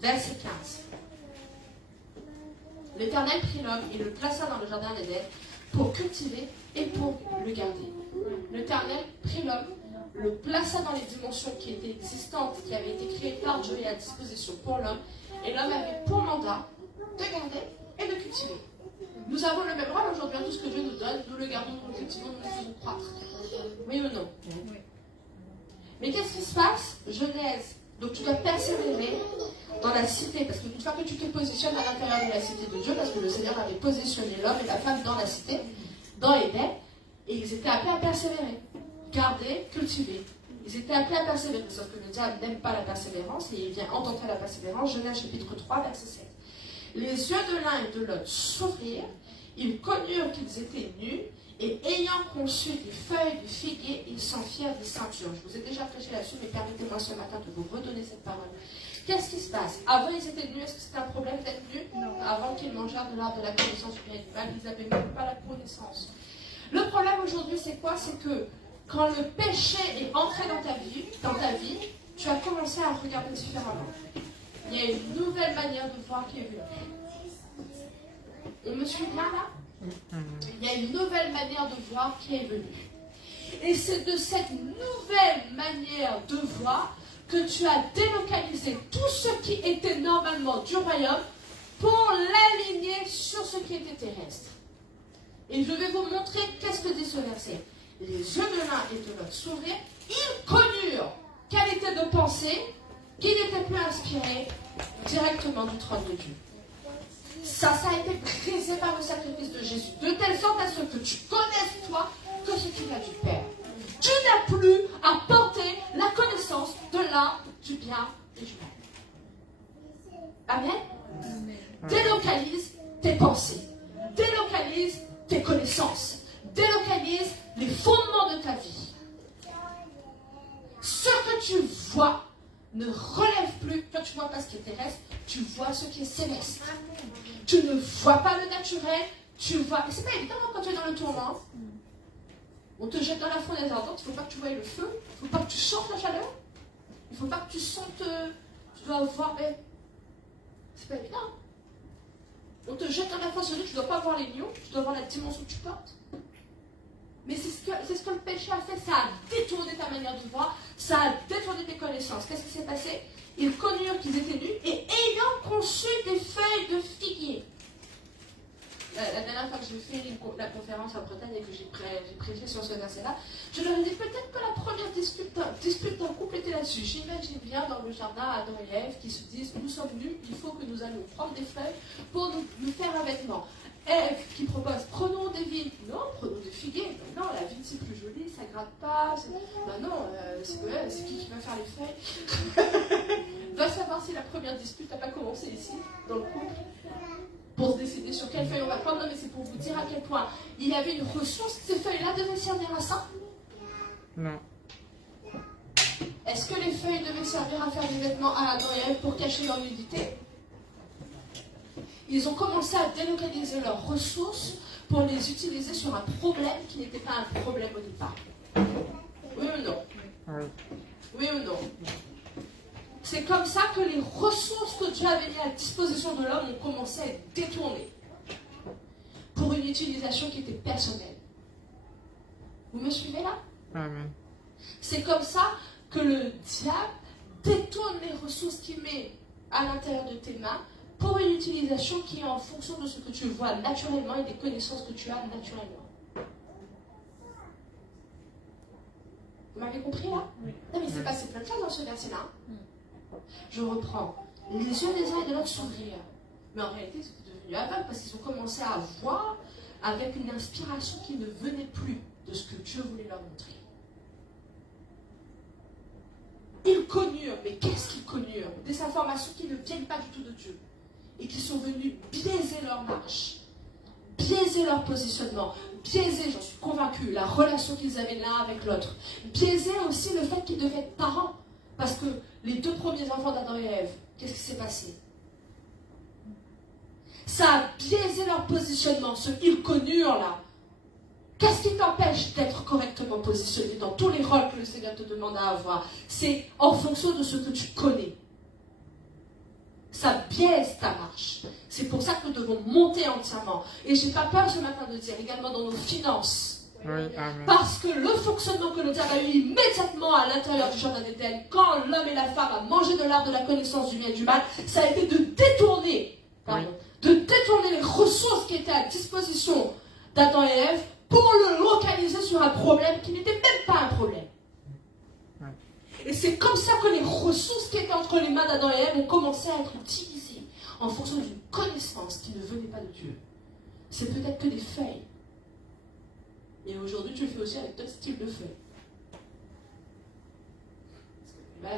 Verset 15. L'Éternel prit l'homme et le plaça dans le jardin d'Éden pour cultiver et pour le garder. L'Éternel prit l'homme, le plaça dans les dimensions qui étaient existantes, qui avaient été créées par Dieu et à disposition pour l'homme, et l'homme avait pour mandat de garder et de cultiver. Nous avons le même rôle aujourd'hui, tout ce que Dieu nous donne, nous le gardons, nous le cultivons, nous le faisons croître. Oui ou non? Oui. Mais qu'est-ce qui se passe? Genèse. Donc tu dois persévérer dans la cité, parce qu'une fois que tu te positionnes à l'intérieur de la cité de Dieu, parce que le Seigneur avait positionné l'homme et la femme dans la cité, dans Éden, et ils étaient appelés à persévérer, garder, cultiver. Ils étaient appelés à persévérer, sauf que le diable n'aime pas la persévérance, et il vient ententer la persévérance. Genèse chapitre 3, verset 7. Les yeux de l'un et de l'autre s'ouvrirent, ils connurent qu'ils étaient nus, et ayant conçu des feuilles de figuier, ils s'en firent des ceintures. Je vous ai déjà prêché là-dessus, mais permettez-moi ce matin de vous redonner cette parole. Qu'est-ce qui se passe? Avant, ils étaient nus. Est-ce que c'était un problème d'être nus? Non. Avant qu'ils mangèrent de l'arbre de la connaissance du bien et du mal, ils n'avaient même pas la connaissance. Le problème aujourd'hui, c'est quoi? C'est que quand le péché est entré dans ta vie, tu as commencé à regarder différemment. Il y a une nouvelle manière de voir qui est venue. On me suit bien là? Il y a une nouvelle manière de voir qui est venue. Et c'est de cette nouvelle manière de voir que tu as délocalisé tout ce qui était normalement du royaume pour l'aligner sur ce qui était terrestre. Et je vais vous montrer qu'est-ce que dit ce verset. Les yeux de l'un et de l'autre s'ouvrirent, ils connurent quelle était de pensée qui n'était plus inspirée directement du trône de Dieu. Ça a été brisé par le sacrifice de Jésus, de telle sorte à ce que tu connaisses toi que ce qui vient du Père. Tu n'as plus à porter la connaissance de l'art, du bien et du mal. Amen. Délocalise tes pensées, délocalise tes connaissances, délocalise les fondements de ta vie. Ce que tu vois ne relève plus, quand tu vois pas ce qui est terrestre, tu vois ce qui est céleste. Tu ne vois pas le naturel, tu vois. Et c'est pas évident quand tu es dans le tourment. On te jette dans la fournaise ardente, il ne faut pas que tu voies le feu, il ne faut pas que tu sentes la chaleur, il ne faut pas que tu sentes. Tu dois voir. C'est pas évident. On te jette dans la fosse, tu ne dois pas voir les lions, tu dois voir la dimension que tu portes. Mais c'est ce que le péché a fait, ça a détourné ta manière de voir, ça a détourné tes connaissances. Qu'est-ce qui s'est passé? Ils connurent qu'ils étaient nus et ayant conçu des feuilles de figuier. la dernière fois que j'ai fait la conférence en Bretagne et que j'ai prêché sur ce verset-là, je leur ai dit peut-être que la première dispute d'un couple était là-dessus. J'imagine bien dans le jardin Adam et Ève qui se disent nous sommes nus, il faut que nous allions prendre des feuilles pour nous faire un vêtement. Ève qui propose prenons des vignes, non, prenons des figuiers. Ben non, la vigne c'est plus joli, ça gratte pas. Ben non, c'est qui va faire les feuilles? Va savoir si la première dispute n'a pas commencé ici, dans le couple, pour se décider sur quelle feuille on va prendre. Non, mais c'est pour vous dire à quel point il y avait une ressource. Ces feuilles-là devaient servir à ça? Non. Est-ce que les feuilles devaient servir à faire des vêtements à Adam et Ève pour cacher leur nudité? Ils ont commencé à délocaliser leurs ressources pour les utiliser sur un problème qui n'était pas un problème au départ. Oui ou non? Oui. Oui ou non? C'est comme ça que les ressources que Dieu avait mises à disposition de l'homme ont commencé à être détournées pour une utilisation qui était personnelle. Vous me suivez là? Amen. C'est comme ça que le diable détourne les ressources qu'il met à l'intérieur de tes mains pour une utilisation qui est en fonction de ce que tu vois naturellement et des connaissances que tu as naturellement. Vous m'avez compris là? Oui. Non mais il s'est passé plein de choses dans ce verset-là. Je reprends. Les yeux des uns et de l'autre s'ouvrirent. Mais en réalité, c'était devenu aveugle parce qu'ils ont commencé à voir avec une inspiration qui ne venait plus de ce que Dieu voulait leur montrer. Ils connurent, mais qu'est-ce qu'ils connurent? Des informations qui ne viennent pas du tout de Dieu et qui sont venues biaiser leur marche, biaiser leur positionnement, biaiser, j'en suis convaincue, la relation qu'ils avaient l'un avec l'autre, biaiser aussi le fait qu'ils devaient être parents. Parce que les deux premiers enfants d'Adam et Ève, qu'est-ce qui s'est passé? Ça a biaisé leur positionnement, ce qu'ils connurent là. Qu'est-ce qui t'empêche d'être correctement positionné dans tous les rôles que le Seigneur te demande à avoir? C'est en fonction de ce que tu connais. Ça biaise ta marche. C'est pour ça que nous devons monter entièrement. Et je n'ai pas peur ce matin de dire également dans nos finances. Oui, amen. Parce que le fonctionnement que le diable a eu immédiatement à l'intérieur du jardin d'Éden, quand l'homme et la femme ont mangé de l'arbre de la connaissance du bien et du mal, ça a été de détourner, les ressources qui étaient à disposition d'Adam et Ève pour le localiser sur un problème qui n'était même pas un problème. Oui. Et c'est comme ça que les ressources qui étaient entre les mains d'Adam et Ève ont commencé à être utilisées en fonction d'une connaissance qui ne venait pas de Dieu. C'est peut-être que des feuilles. Et aujourd'hui, tu le fais aussi avec d'autres styles de feuilles. Parce que là,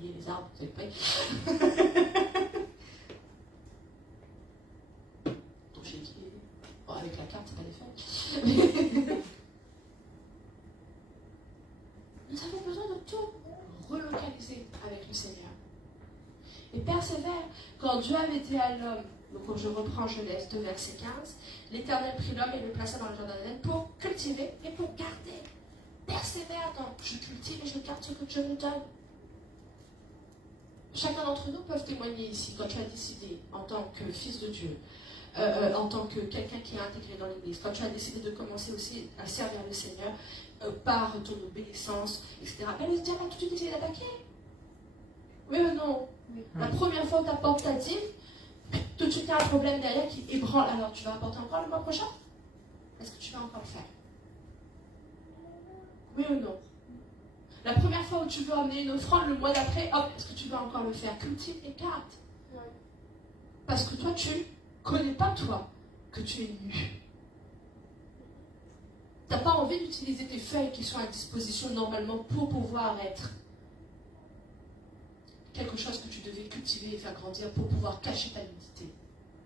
il y a les arbres, vous êtes prêts? Ton chéquier. Bon, avec la carte, c'est pas des feuilles. Nous avons besoin de tout relocaliser avec le Seigneur. Et persévère. Quand Dieu avait dit à l'homme, donc je reprends Genèse 2, verset 15, l'Éternel prit l'homme et le plaça dans le jardin d'Éden pour cultiver et pour garder. Persévère dans je cultive et je garde ce que Dieu me donne. Chacun d'entre nous peut témoigner ici quand tu as décidé, en tant que fils de Dieu, en tant que quelqu'un qui est intégré dans l'Église, quand tu as décidé de commencer aussi à servir le Seigneur par ton obéissance, etc. Ben, le diable a tout de suite essayé d'attaquer. Oui ou non? Oui. La première fois où tu apportes ta dîme, tout de suite, il y a un problème derrière qui ébranle. Alors, tu vas apporter encore le mois prochain? Est-ce que tu vas encore le faire? Oui ou non? La première fois où tu veux amener une offrande, le mois d'après, hop, est-ce que tu vas encore le faire? Cultive et garde. Parce que toi, tu ne connais pas, toi, que tu es nu. Tu n'as pas envie d'utiliser tes feuilles qui sont à disposition normalement pour pouvoir être quelque chose que tu devais cultiver et faire grandir pour pouvoir cacher ta nudité.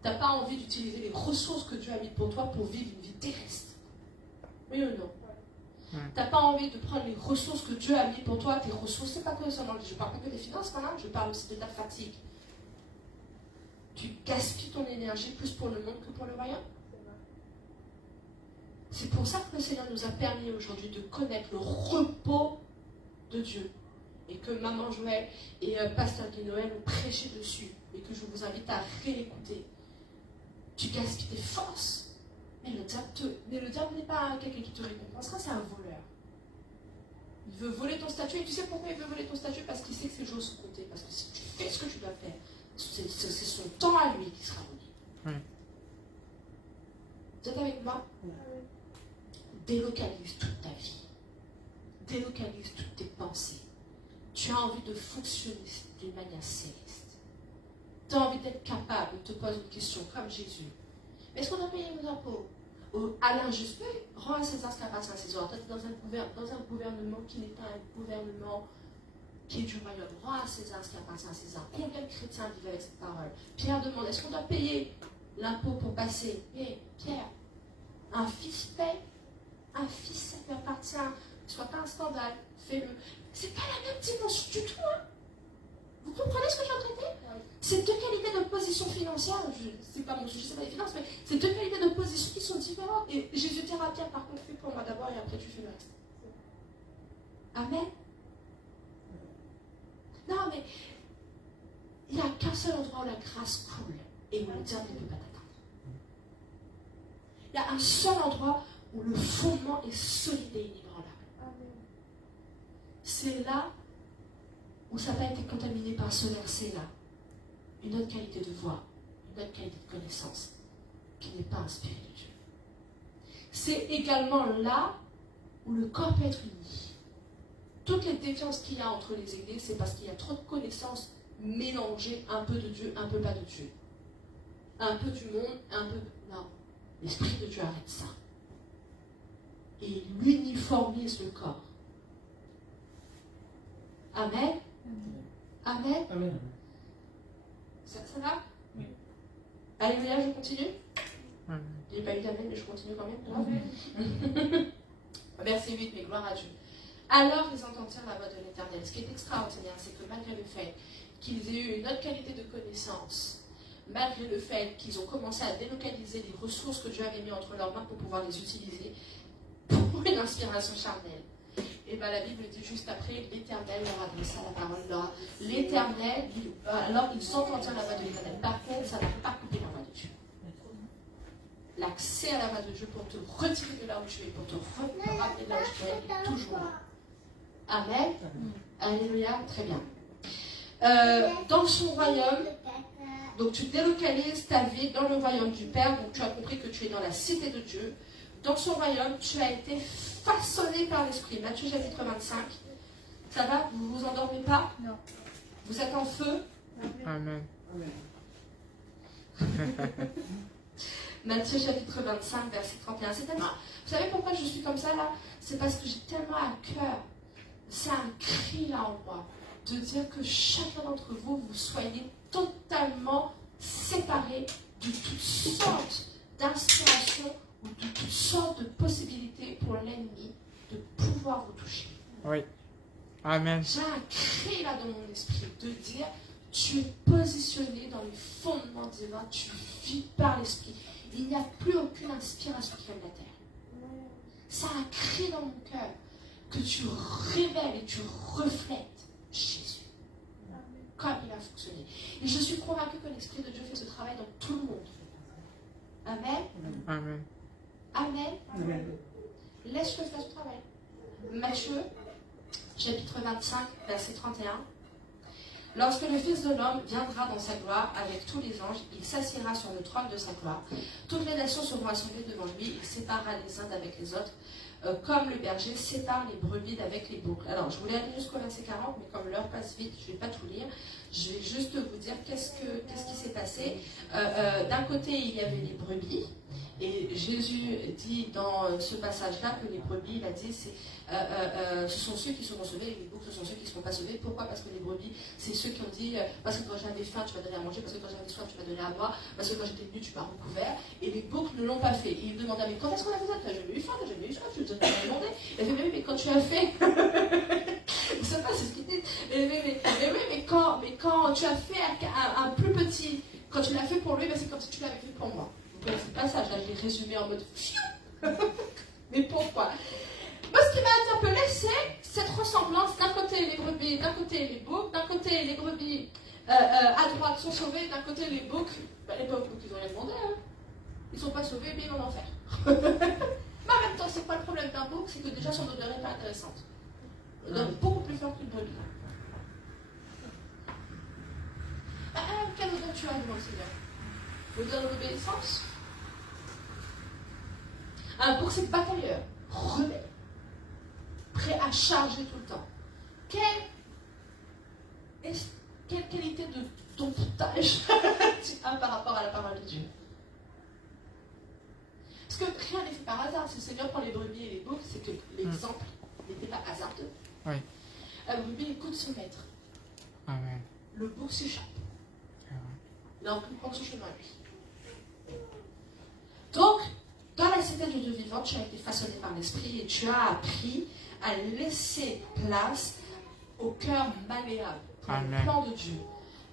Tu n'as pas envie d'utiliser les ressources que Dieu a mises pour toi pour vivre une vie terrestre. Oui ou non? Tu n'as pas envie de prendre les ressources que Dieu a mises pour toi. Tes ressources, c'est pas que seulement, je ne parle pas que des finances, maintenant, je parle aussi de ta fatigue. Tu gaspilles ton énergie plus pour le monde que pour le royaume. C'est pour ça que le Seigneur nous a permis aujourd'hui de connaître le repos de Dieu. Et que Maman Joël et Pasteur Guy Noël ont prêché dessus. Et que je vous invite à réécouter. Tu gaspilles tes forces. Mais le diable n'est pas quelqu'un qui te récompensera, c'est un voleur. Il veut voler ton statut. Et tu sais pourquoi il veut voler ton statut? Parce qu'il sait que ses jours sont comptés. Parce que si tu fais ce que tu dois faire, c'est son temps à lui qui sera volé. Vous êtes avec moi? Délocalise toute ta vie. Délocalise toutes tes pensées. Tu as envie de fonctionner d'une manière céleste. Tu as envie d'être capable de te poser une question comme Jésus. Est-ce qu'on doit payer nos impôts? Alain Juppé, rend à César ce qui appartient à César. Dans un gouvernement qui n'est pas un gouvernement qui est du royaume. Rend à César ce qui appartient à César. Combien de chrétiens vivent avec cette parole? Pierre demande, est-ce qu'on doit payer l'impôt pour passer? Hé, Pierre, un fils paye, un fils ça lui appartient. Soit pas un scandale, fais-le. C'est pas la même dimension du tout, hein. Vous comprenez ce que j'ai en train de dire? C'est deux qualités de position financière, c'est pas mon sujet, c'est pas les finances, mais c'est deux qualités de position qui sont différentes. Et Jésus dira, Pierre, par contre, fais pour moi d'abord et après tu fais le reste. Amen. Non, mais il n'y a qu'un seul endroit où la grâce coule et où le diable ne peut pas t'atteindre. Il y a un seul endroit où le fondement est solide et inébranlable. C'est là où ça n'a pas été contaminé par ce verset-là. Une autre qualité de voix, une autre qualité de connaissance qui n'est pas inspirée de Dieu. C'est également là où le corps peut être uni. Toutes les défiances qu'il y a entre les églises, c'est parce qu'il y a trop de connaissances mélangées, un peu de Dieu, un peu pas de Dieu. Un peu du monde, un peu... Non, l'Esprit de Dieu arrête ça. Et il uniformise le corps. Amen. Amen. Amen. Ça va? Oui. Alléluia, je continue? Amen. Je n'ai pas eu d'amen, mais je continue quand même. Verset 8, mais gloire à Dieu. Alors ils entendirent la voix de l'Éternel. Ce qui est extraordinaire, c'est que malgré le fait qu'ils aient eu une autre qualité de connaissance, malgré le fait qu'ils ont commencé à délocaliser les ressources que Dieu avait mis entre leurs mains pour pouvoir les utiliser pour une inspiration charnelle, et bien la Bible dit juste après, l'Éternel leur adressa la parole. L'Éternel, alors ils entendirent la voix de l'Éternel. Par contre, ça n'a pas coupé la voix de Dieu. L'accès à la voix de Dieu pour te retirer de là où tu es, pour te ramener de là où tu es, est toujours là. Amen. Alléluia, très bien. Dans son royaume, donc tu délocalises ta vie dans le royaume du Père, donc tu as compris que tu es dans la cité de Dieu. Dans son royaume, tu as été façonné par l'Esprit. Matthieu chapitre 25. Ça va? Vous ne vous endormez pas? Non. Vous êtes en feu? Amen. Matthieu chapitre 25, verset 31. C'est tellement... Vous savez pourquoi je suis comme ça là? C'est parce que j'ai tellement à cœur. C'est un cri là en moi. De dire que chacun d'entre vous, vous soyez totalement séparés de toutes sortes d'inspirations ou de toutes sortes de possibilités pour l'ennemi de pouvoir vous toucher. Oui. Amen. J'ai un cri là dans mon esprit de dire, tu es positionné dans les fondements divins, tu vis par l'esprit. Il n'y a plus aucune inspiration qui vient de la terre. C'est un cri dans mon cœur que tu révèles et tu reflètes Jésus. Comme il a fonctionné. Et je suis convaincue que l'Esprit de Dieu fait ce travail dans tout le monde. Amen. Amen. Amen. Amen. Laisse-le faire ce travail. Matthieu, chapitre 25, verset 31. Lorsque le Fils de l'homme viendra dans sa gloire avec tous les anges, il s'assiera sur le trône de sa gloire. Toutes les nations seront assemblées devant lui, il séparera les uns d'avec les autres, comme le berger sépare les brebis d'avec les boucs. Alors, je voulais aller jusqu'au verset 40, mais comme l'heure passe vite, je ne vais pas tout lire. Je vais juste vous dire qu'est-ce qui s'est passé. D'un côté, il y avait les brebis. Et Jésus dit dans ce passage-là que les brebis, il a dit, ce sont ceux qui seront sauvés, et les boucs, ce sont ceux qui ne seront pas sauvés. Pourquoi? Parce que les brebis, c'est ceux qui ont dit, parce que quand j'avais faim, tu m'as donné à manger, parce que quand j'avais soif, tu m'as donné à boire, parce que quand j'étais nu, tu m'as recouvert. Et les boucs ne l'ont pas fait. Et il demanda, mais quand est-ce qu'on a fait ça? T'as jamais eu faim, t'as jamais eu soif, tu t'as demandé. Il a fait, mais quand tu as fait... Vous savez pas, c'est ce qu'il dit. Mais quand tu as fait un plus petit, quand tu l'as fait pour lui, ben c'est comme si tu l'avais fait pour moi. Vous connaissez le passage, là, je l'ai résumé en mode fiou. Mais pourquoi? Moi, ce qui m'a interpellé, c'est cette ressemblance. D'un côté, les brebis, d'un côté, les boucs, d'un côté, les brebis à droite sont sauvés, d'un côté, les boucs, les pauvres boucs, ils ont rien demandé. Hein. Ils ne sont pas sauvés, mais ils vont en enfer. Mais en même temps, c'est quoi le problème d'un bouc? C'est que déjà, son odeur n'est pas intéressante. Odeur beaucoup plus forte qu'une brebis. Quelle odeur tu as devant le Seigneur? L'odeur de l'obéissance? Un bouc, c'est batailleur, rebelle, prêt à charger tout le temps. Quelle qualité de ton foutage tu as par rapport à la parole de Dieu? Parce que rien n'est fait par hasard. Si le Seigneur prend les brebis et les boucs, c'est que l'exemple n'était pas hasardeux. Oui. La brebis écoute son maître. Amen. Le bouc s'échappe. Amen. Il a envie de prendre son chemin, lui. Donc, dans la cité de Dieu vivant, tu as été façonné par l'Esprit et tu as appris à laisser place au cœur malléable pour le plan de Dieu.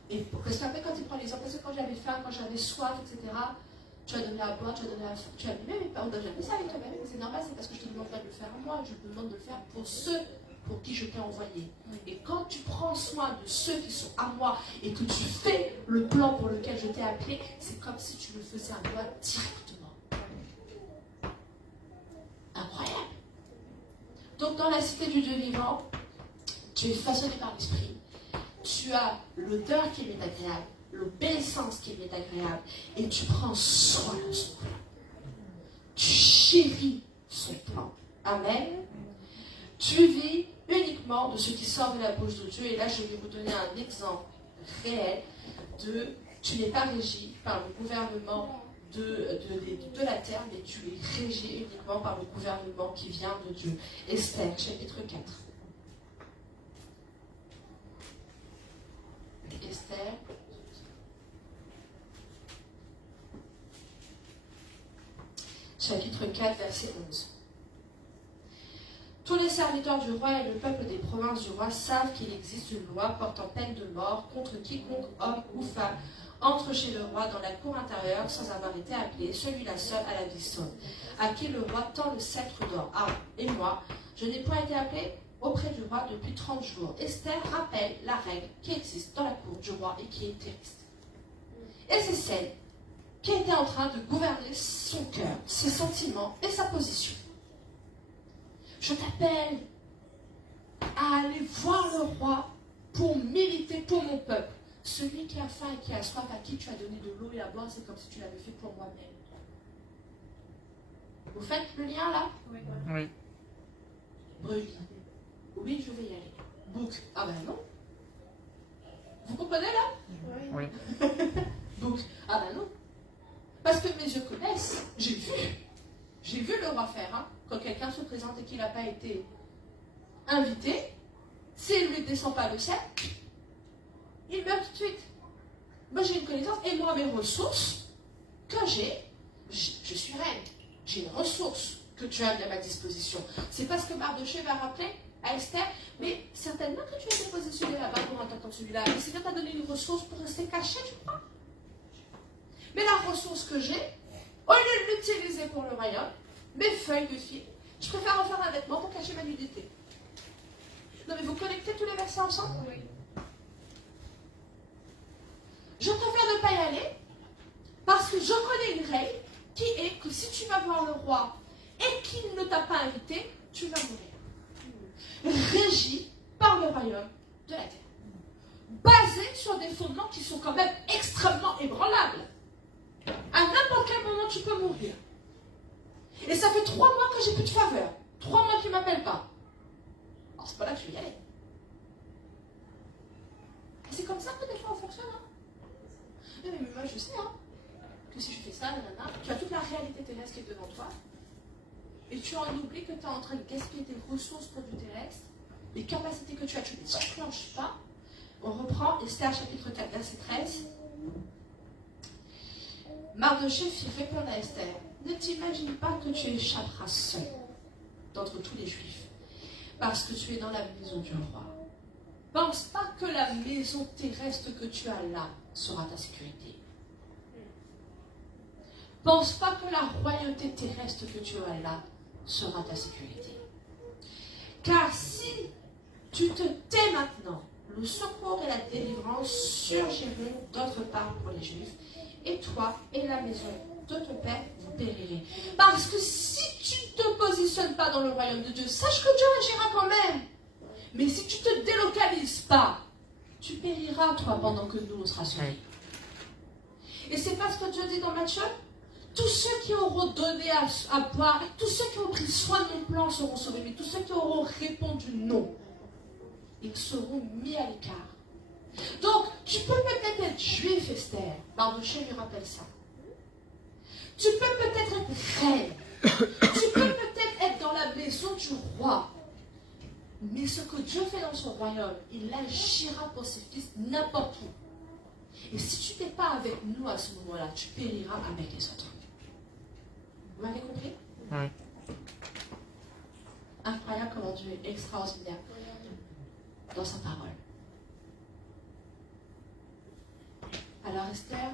Et parce qu'après, quand il prend l'exemple, parce que quand j'avais faim, quand j'avais soif, etc., tu as donné à boire, tu as donné à faire. Tu as dit, mais on n'a jamais ça avec toi, mais c'est normal, c'est parce que je te demande pas de le faire moi, je te demande de le faire pour ceux pour qui je t'ai envoyé. Et quand tu prends soin de ceux qui sont à moi et que tu fais le plan pour lequel je t'ai appelé, c'est comme si tu le faisais à moi directement. Incroyable. Donc dans la cité du Dieu vivant, tu es façonné par l'Esprit. Tu as l'odeur qui est agréable, l'obéissance qui est agréable, et tu prends soin de son plan. Tu chéris son plan. Amen. Tu vis uniquement de ce qui sort de la bouche de Dieu. Et là, je vais vous donner un exemple réel de tu n'es pas régi par le gouvernement de la terre, mais tu es régi uniquement par le gouvernement qui vient de Dieu. Esther, chapitre 4. Esther. Chapitre 4, verset 11. Tous les serviteurs du roi et le peuple des provinces du roi savent qu'il existe une loi portant peine de mort contre quiconque, homme ou femme, entre chez le roi dans la cour intérieure sans avoir été appelé, celui-là seul à la vie sauve, à qui le roi tend le sceptre d'or. Ah, et moi, je n'ai point été appelé auprès du roi depuis 30 jours. Esther rappelle la règle qui existe dans la cour du roi et qui est terrestre. Et c'est celle qui était en train de gouverner son cœur, ses sentiments et sa position. Je t'appelle à aller voir le roi pour militer pour mon peuple. Celui qui a faim et qui a soif, à qui tu as donné de l'eau et à boire, c'est comme si tu l'avais fait pour moi-même. Vous faites le lien là? Oui. Brebis. Oui, je vais y aller. Bouc. Ah ben non. Vous comprenez là? Oui. Bouc. Ah ben non. Parce que mes yeux connaissent. J'ai vu. J'ai vu le roi faire. Hein. Quand quelqu'un se présente et qu'il n'a pas été invité, s'il ne lui descend pas le sceptre, il meurt tout de suite. Moi j'ai une connaissance et moi mes ressources que j'ai, je suis reine. J'ai une ressource que tu as mis à ma disposition. C'est pas ce que Mardochée va rappeler à Esther, mais certainement que tu as été positionné là-bas pour un temps comme celui-là. Le Seigneur t'a donné une ressource pour rester caché, tu crois? Mais la ressource que j'ai, au lieu de l'utiliser pour le royaume, mes feuilles de fil, je préfère en faire un vêtement pour cacher ma nudité. Non mais vous connectez tous les versets ensemble? Oui. Je préfère ne pas y aller parce que je connais une règle qui est que si tu vas voir le roi et qu'il ne t'a pas invité, tu vas mourir. Régi par le royaume de la terre. Basé sur des fondements qui sont quand même extrêmement ébranlables. À n'importe quel moment, tu peux mourir. Et ça fait 3 mois que j'ai plus de faveur. 3 mois qu'ils ne m'appellent pas. Alors, c'est pas là que je vais y aller. Et c'est comme ça que des fois on fonctionne. Hein. Mais moi, je sais que si je fais ça, nanana, tu as toute la réalité terrestre qui est devant toi. Et tu en oublies que tu es en train de gaspiller tes ressources pour du terrestre. Les capacités que tu as, tu ne les enclenches pas. On reprend Esther chapitre 4, verset 13. Mardochée fit répondre à Esther. Ne t'imagine pas que tu échapperas seul d'entre tous les Juifs, parce que tu es dans la maison du roi. Pense pas que la maison terrestre que tu as là sera ta sécurité. Pense pas que la royauté terrestre que tu as là sera ta sécurité. Car si tu te tais maintenant, le secours et la délivrance surgiront d'autre part pour les Juifs, et toi et la maison de ton père, vous périrez. Parce que si tu ne te positionnes pas dans le royaume de Dieu, sache que Dieu agira quand même. Mais si tu ne te délocalises pas, tu périras, toi, pendant que nous, on sera sauvés. Et c'est pas ce que Dieu dit dans Matthieu? Tous ceux qui auront donné à boire, tous ceux qui ont pris soin de mon plan seront sauvés, mais tous ceux qui auront répondu non, ils seront mis à l'écart. Donc, tu peux peut-être être juif, Esther. Mardochée lui rappelle ça. Tu peux peut-être être reine. Tu peux peut-être être dans la maison du roi. Mais ce que Dieu fait dans son royaume, il agira pour ses fils n'importe où. Et si tu n'es pas avec nous à ce moment-là, tu périras avec les autres. Vous m'avez compris? Oui. Incroyable comment Dieu est extraordinaire dans sa parole. Alors Esther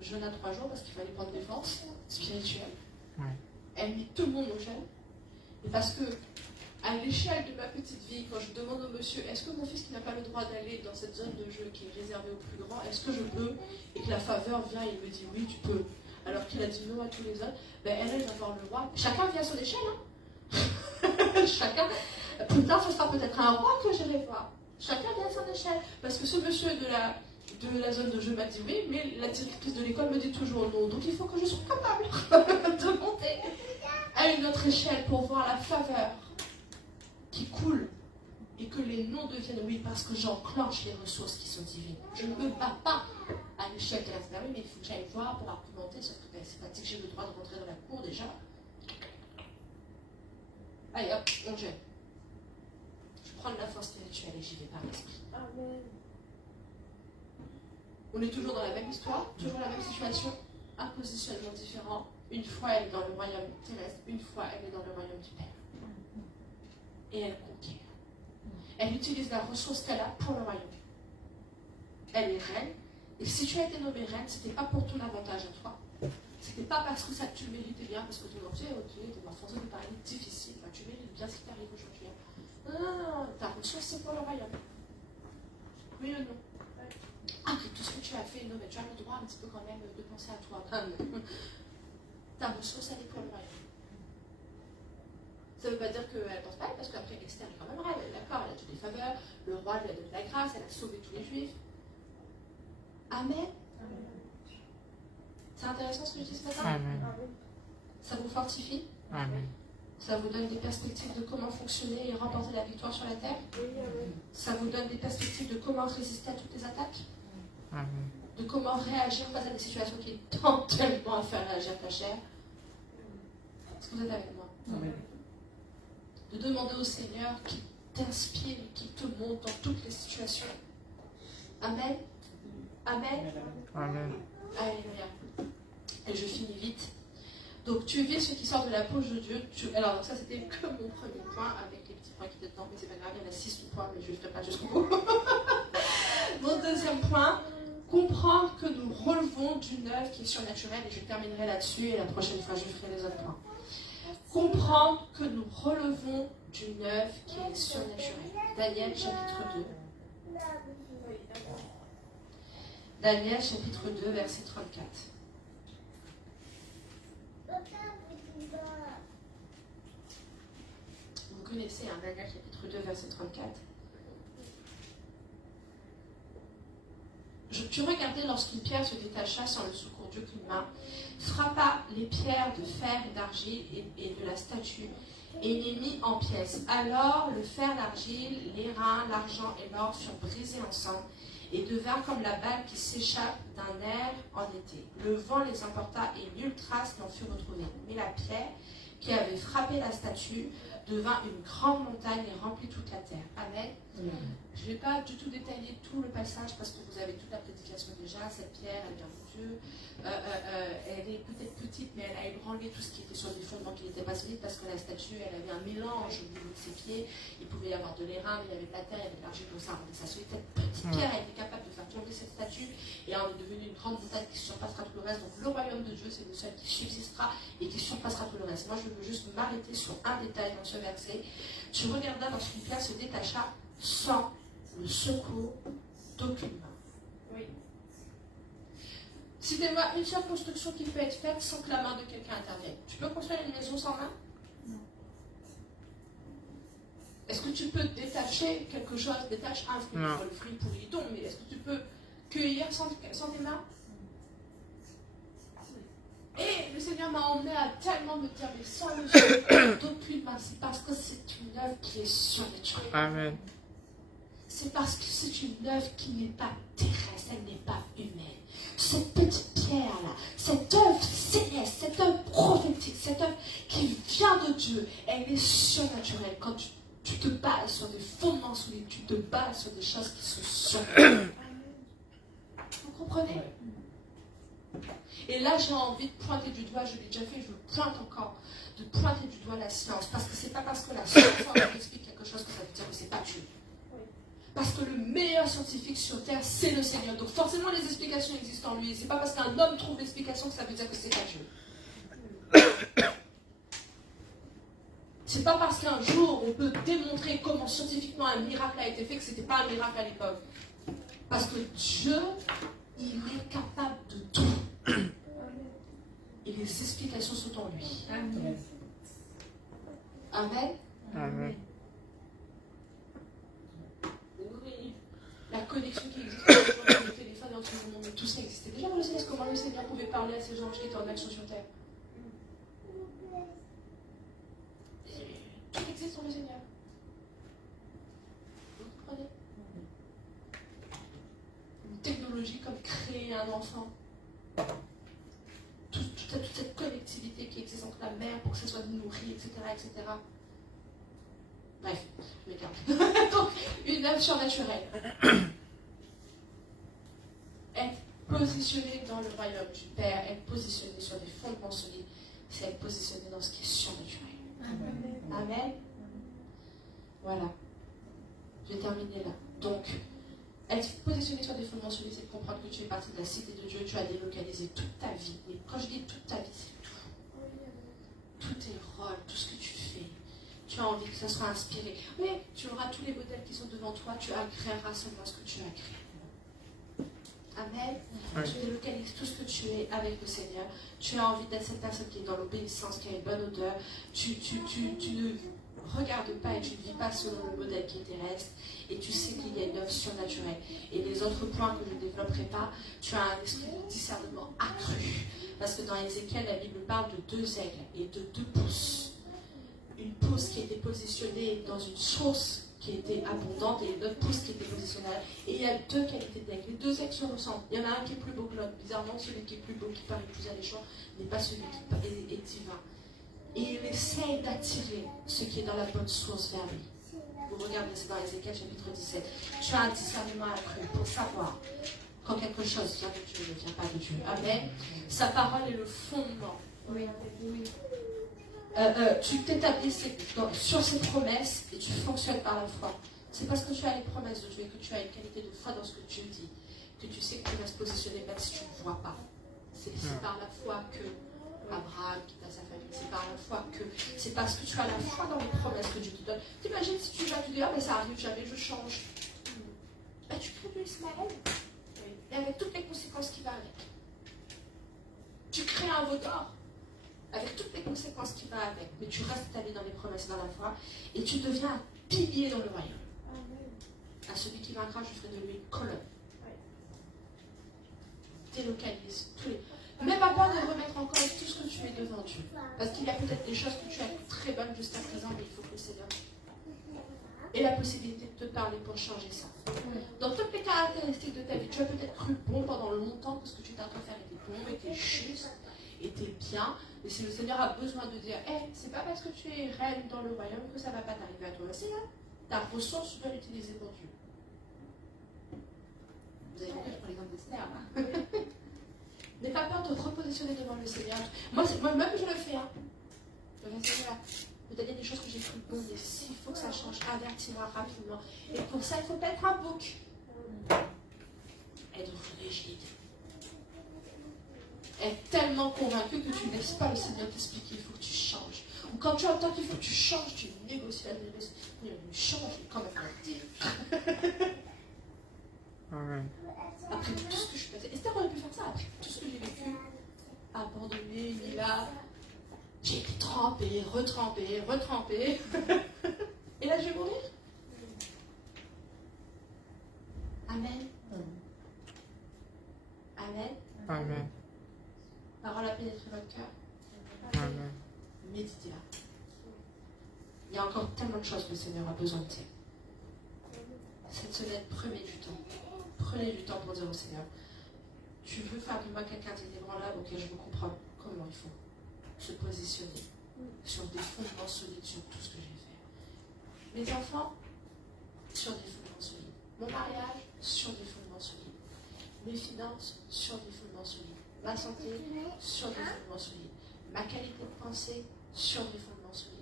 jeûna 3 jours parce qu'il fallait prendre des forces spirituelles. Oui. Elle mit tout le monde au jeûne. Et parce que, à l'échelle de ma petite vie, quand je demande au monsieur, est-ce que mon fils qui n'a pas le droit d'aller dans cette zone de jeu qui est réservée aux plus grands, est-ce que je peux? Et que la faveur vient et il me dit oui, tu peux. Alors qu'il a dit non à tous les autres, ben elle va voir le roi. Chacun vient à son échelle, hein. Chacun. Plus tard, ce sera peut-être un roi que j'irai voir. Chacun vient à son échelle. Parce que ce monsieur de la zone de jeu m'a dit oui, mais la directrice de l'école me dit toujours non. Donc il faut que je sois capable de monter à une autre échelle pour voir la faveur qui coule et que les noms deviennent oui parce que j'enclenche les ressources qui sont divines. Je ne me bats pas à l'échelle de la oui, mais il faut que j'aille voir pour argumenter sur que c'est pas dit que j'ai le droit de rentrer dans la cour déjà. Allez hop, on gêne. Je prends de la force spirituelle et j'y vais par l'esprit. Amen. On est toujours dans la même histoire, toujours la même situation, un positionnement différent. Une fois elle est dans le royaume terrestre, une fois elle est dans le royaume du Père. Et elle conquiert. Elle utilise la ressource qu'elle a pour le royaume. Elle est reine, et si tu as été nommée reine, ce n'était pas pour ton avantage à toi. C'était pas parce que ça tu le méritais bien, parce que ton entier, t'es en français de parler difficile, bah, tu mérites bien ce qui t'arrive aujourd'hui. Non, ta ressource c'est pour le royaume. Oui ou non? Ah, que tout ce que tu as fait, non, mais tu as le droit un petit peu quand même de penser à toi. Ta ressource, elle est pour le royaume. Ça ne veut pas dire qu'elle ne pense pas, parce qu'après Esther est quand même reine, elle est d'accord, elle a toutes les faveurs, le roi lui a donné la grâce, elle a sauvé tous les juifs. Amen. C'est intéressant ce que je dis ce matin? Amen. Ça vous fortifie? Amen. Ça vous donne des perspectives de comment fonctionner et remporter la victoire sur la terre? Ça vous donne des perspectives de comment résister à toutes les attaques? Amen. De comment réagir face à des situations qui tentent tellement à faire réagir ta chair? Est-ce que vous êtes avec moi? Amen. De demander au Seigneur qu'il t'inspire et qu'il te montre dans toutes les situations. Amen. Amen. Amen. Alléluia. Et je finis vite. Donc tu vis ce qui sort de la poche de Dieu. Alors donc ça c'était que mon premier point avec les petits points qui étaient dedans, mais c'est pas grave, il y en a 6 points, mais je ne ferai pas jusqu'au bout. Mon deuxième point, comprendre que nous relevons d'une œuvre qui est surnaturelle, et je terminerai là-dessus, et la prochaine fois je ferai les autres points. Comprendre que nous relevons d'une œuvre qui est surnaturelle. Daniel chapitre 2. Daniel chapitre 2, verset 34. Vous connaissez Daniel chapitre 2, verset 34. Tu regardais lorsqu'une pierre se détacha sans le secours d'aucune main, frappa les pierres de fer et d'argile et de la statue, et les mit en pièces. Alors le fer, l'argile, l'airain, l'argent et l'or furent brisés ensemble, et devinrent comme la balle qui s'échappe d'un air en été. Le vent les emporta et nulle trace n'en fut retrouvée. Mais la pierre qui avait frappé la statue devint une grande montagne et remplit toute la terre. Amen. Je ne vais pas du tout détailler tout le passage parce que vous avez toute la prédication déjà. Cette pierre, elle vient de Dieu. Elle est peut-être petite, mais elle a ébranlé tout ce qui était sur des fondements qui n'étaient pas solides parce que la statue, elle avait un mélange au niveau de ses pieds. Il pouvait y avoir de l'airain, mais il y avait de la terre, il y avait de l'argile, tout ça. Donc, cette petite pierre a été capable de faire tomber cette statue et elle est devenue une grande montagne qui surpassera tout le reste. Donc, le royaume de Dieu, c'est le seul qui subsistera et qui surpassera tout le reste. Moi, je veux juste m'arrêter sur un détail dans ce verset. Tu regardas lorsqu'une pierre se détacha sans le secours d'aucune main. Oui. Citez-moi une seule construction qui peut être faite sans que la main de quelqu'un intervienne. Tu peux construire une maison sans main? Non. Est-ce que tu peux détacher quelque chose? Détache un fruit, Non. le fruit pourri il tombe, mais est-ce que tu peux cueillir sans tes mains? Et le Seigneur m'a emmené à tellement me dire, mais sans le Seigneur, d'aucune main, c'est parce que c'est une œuvre qui est surnaturelle. Amen. C'est parce que c'est une œuvre qui n'est pas terrestre, elle n'est pas humaine. Cette petite pierre-là, cette œuvre céleste, cette œuvre prophétique, cette œuvre qui vient de Dieu, elle est surnaturelle. Quand tu te bases sur des fondements solides, tu te bases sur des choses qui sont surnaturelles. Vous comprenez? Et là, j'ai envie de pointer du doigt, je l'ai déjà fait, je le pointe encore, de pointer du doigt la science. Parce que c'est pas parce que la science explique quelque chose que ça veut dire que c'est pas Dieu. Parce que le meilleur scientifique sur Terre, c'est le Seigneur. Donc forcément, les explications existent en lui. Et c'est pas parce qu'un homme trouve l'explication que ça veut dire que c'est pas Dieu. C'est pas parce qu'un jour, on peut démontrer comment scientifiquement un miracle a été fait que c'était pas un miracle à l'époque. Parce que Dieu, il est capable de tout. Et les explications sont en lui. Amen. Amen. Amen. Oui. La connexion qui existe entre le téléphone et entre le monde, tout ça existait déjà dans le Seigneur. Comment le Seigneur pouvait parler à ces anges qui étaient en action sur terre? Tout existe dans le Seigneur. Vous comprenez? Une technologie comme créer un enfant. Toute cette connectivité qui existe entre la mère pour que ça soit nourri, etc. etc. Bref, je m'écarte. Donc, une œuvre surnaturelle. Être positionné dans le royaume du Père, être positionné sur des fondements solides, c'est être positionné dans ce qui est surnaturel. Amen. Amen. Voilà. Je vais terminer là. Donc, être positionné sur des fondements solides, c'est de comprendre que tu es partie de la cité de Dieu, tu as délocalisé toute ta vie. Et quand je dis toute ta vie, c'est tout. Tous tes rôles, tout ce que tu fais. Tu as envie que ça soit inspiré. Oui, tu auras tous les modèles qui sont devant toi, tu agréeras seulement ce que tu as créé. Amen. Oui. Tu délocalises tout ce que tu es avec le Seigneur. Tu as envie d'être cette personne qui est dans l'obéissance, qui a une bonne odeur. Tu ne regardes pas et tu ne vis pas selon le modèle qui est terrestre. Et tu sais qu'il y a une œuvre surnaturelle. Et les autres points que je ne développerai pas, tu as un esprit de discernement accru. Parce que dans Ézéchiel, la Bible parle de 2 aigles et de 2 pousses. Une pousse qui était positionnée dans une source qui était abondante et une autre pousse qui était positionnée. Et il y a 2 qualités d'aigles. Les 2 aigles se ressemblent. Il y en a un qui est plus beau que l'autre. Bizarrement, celui qui est plus beau, qui paraît plus alléchant, n'est pas celui qui est divin. Et il essaye d'attirer ce qui est dans la bonne source vers lui. Vous regardez, c'est dans Ézéchiel chapitre 17. Tu as un discernement accru pour savoir quand quelque chose vient de Dieu, ne vient pas de Dieu. Amen. Sa parole est le fondement. Oui. Oui. Tu t'établis sur ces promesses et tu fonctionnes par la foi. C'est parce que tu as les promesses de Dieu et que tu as une qualité de foi dans ce que Dieu dit que tu sais que tu vas se positionner même si tu ne vois pas. C'est par la foi que Abraham quitte sa famille. C'est par la foi que c'est parce que tu as la foi dans les promesses que Dieu te donne. T'imagines si tu vas te dire, ah mais ça arrive jamais, je change. Ben, tu crées du Ismaël. Et avec toutes les conséquences qui vont avec. Tu crées un veau d'or. Avec toutes les conséquences qui vont avec. Mais tu restes établi dans les promesses et dans la foi. Et tu deviens un pilier dans le royaume. À celui qui vaincra, je ferai de lui une colonne. Délocalise tous les... N'aie pas peur de remettre en cause tout ce que tu es devant Dieu. Parce qu'il y a peut-être des choses que tu as très bonnes jusqu'à présent, mais il faut que le Seigneur ait la possibilité de te parler pour changer ça. Dans toutes les caractéristiques de ta vie, tu as peut-être cru bon pendant longtemps que ce que tu étais en train de faire était bon, était juste, était bien. Et si le Seigneur a besoin de dire, c'est pas parce que tu es reine dans le royaume que ça ne va pas t'arriver à toi aussi, hein. Ta ressource, tu dois l'utiliser pour Dieu. Vous avez compris, je prends l'exemple d'Esther. Hein. N'aie pas peur de te repositionner devant le Seigneur. Moi-même, je le fais. Hein. Le Seigneur, peut-être il y a des choses que j'ai cru bon, mais s'il faut que ça change, avertis-moi rapidement. Et pour ça, il faut pas être un bouc. Être rigide. Être tellement convaincu que tu ne laisses pas le Seigneur t'expliquer, il faut que tu changes. Ou quand tu entends qu'il faut que tu changes, tu négocies la négociation. Mais change, quand même le dire. Amen. Après tout ce que je faisais. Esther aurait pu faire ça après tout ce que j'ai vécu. Abandonné, mis là. J'ai été trempé, retrempé, retrempé. Et là, je vais mourir. Amen. Amen. Amen. Parole a pénétré votre cœur. tellement de choses que le Seigneur a besoin de toi. Cette semaine, prenez du temps. Prenez du temps pour dire au Seigneur, tu veux faire de moi quelqu'un d'inébranlable, ok, je veux comprendre comment il faut se positionner sur des fondements solides sur tout ce que j'ai fait. Mes enfants, sur des fondements solides. Mon mariage, sur des fondements solides. Mes finances, sur des fondements solides. Ma santé, sur des fondements solides. Ma qualité de pensée, sur des fondements solides.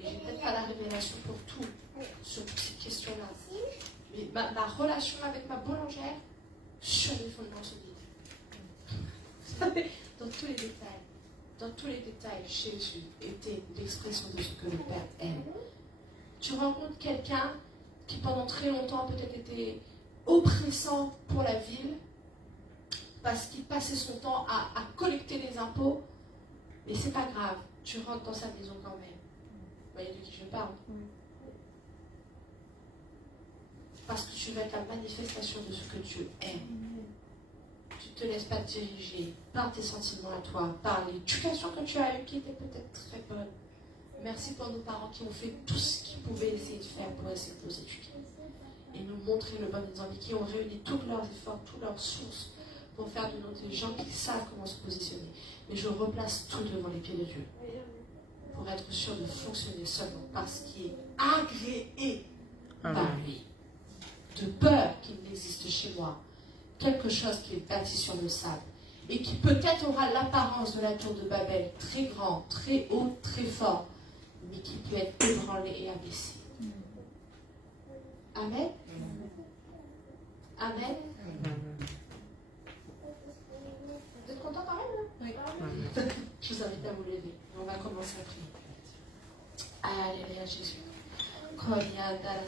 Et j'ai peut-être pas la révélation pour tout, sur toutes ces questions-là. Mais ma relation avec ma boulangère, sur des fondements solides. Vous savez, dans tous les détails, Jésus était l'expression de ce que le Père aime. Tu rencontres quelqu'un qui pendant très longtemps peut-être était oppressant pour la ville, parce qu'il passait son temps à collecter les impôts, mais c'est pas grave, tu rentres dans sa maison quand même. Vous voyez de qui je parle? Parce que tu veux être la manifestation de ce que Dieu aime. Tu ne te laisses pas diriger par tes sentiments à toi, par l'éducation que tu as eue qui était peut-être très bonne. Merci pour nos parents qui ont fait tout ce qu'ils pouvaient essayer de faire pour essayer de nous éduquer et nous montrer le bon exemple, et qui ont réuni tous leurs efforts, toutes leurs sources pour faire de nous des gens qui savent comment se positionner. Mais je replace tout devant les pieds de Dieu pour être sûr de fonctionner seulement par ce qui est agréé par lui. De peur qu'il n'existe chez moi quelque chose qui est bâti sur le sable et qui peut-être aura l'apparence de la tour de Babel, très grand, très haut, très fort, mais qui peut être ébranlé et abaissé. Amen. Amen. Vous êtes content quand même? Oui. Je vous invite à vous lever. On va commencer à prier. Alléluia Jésus.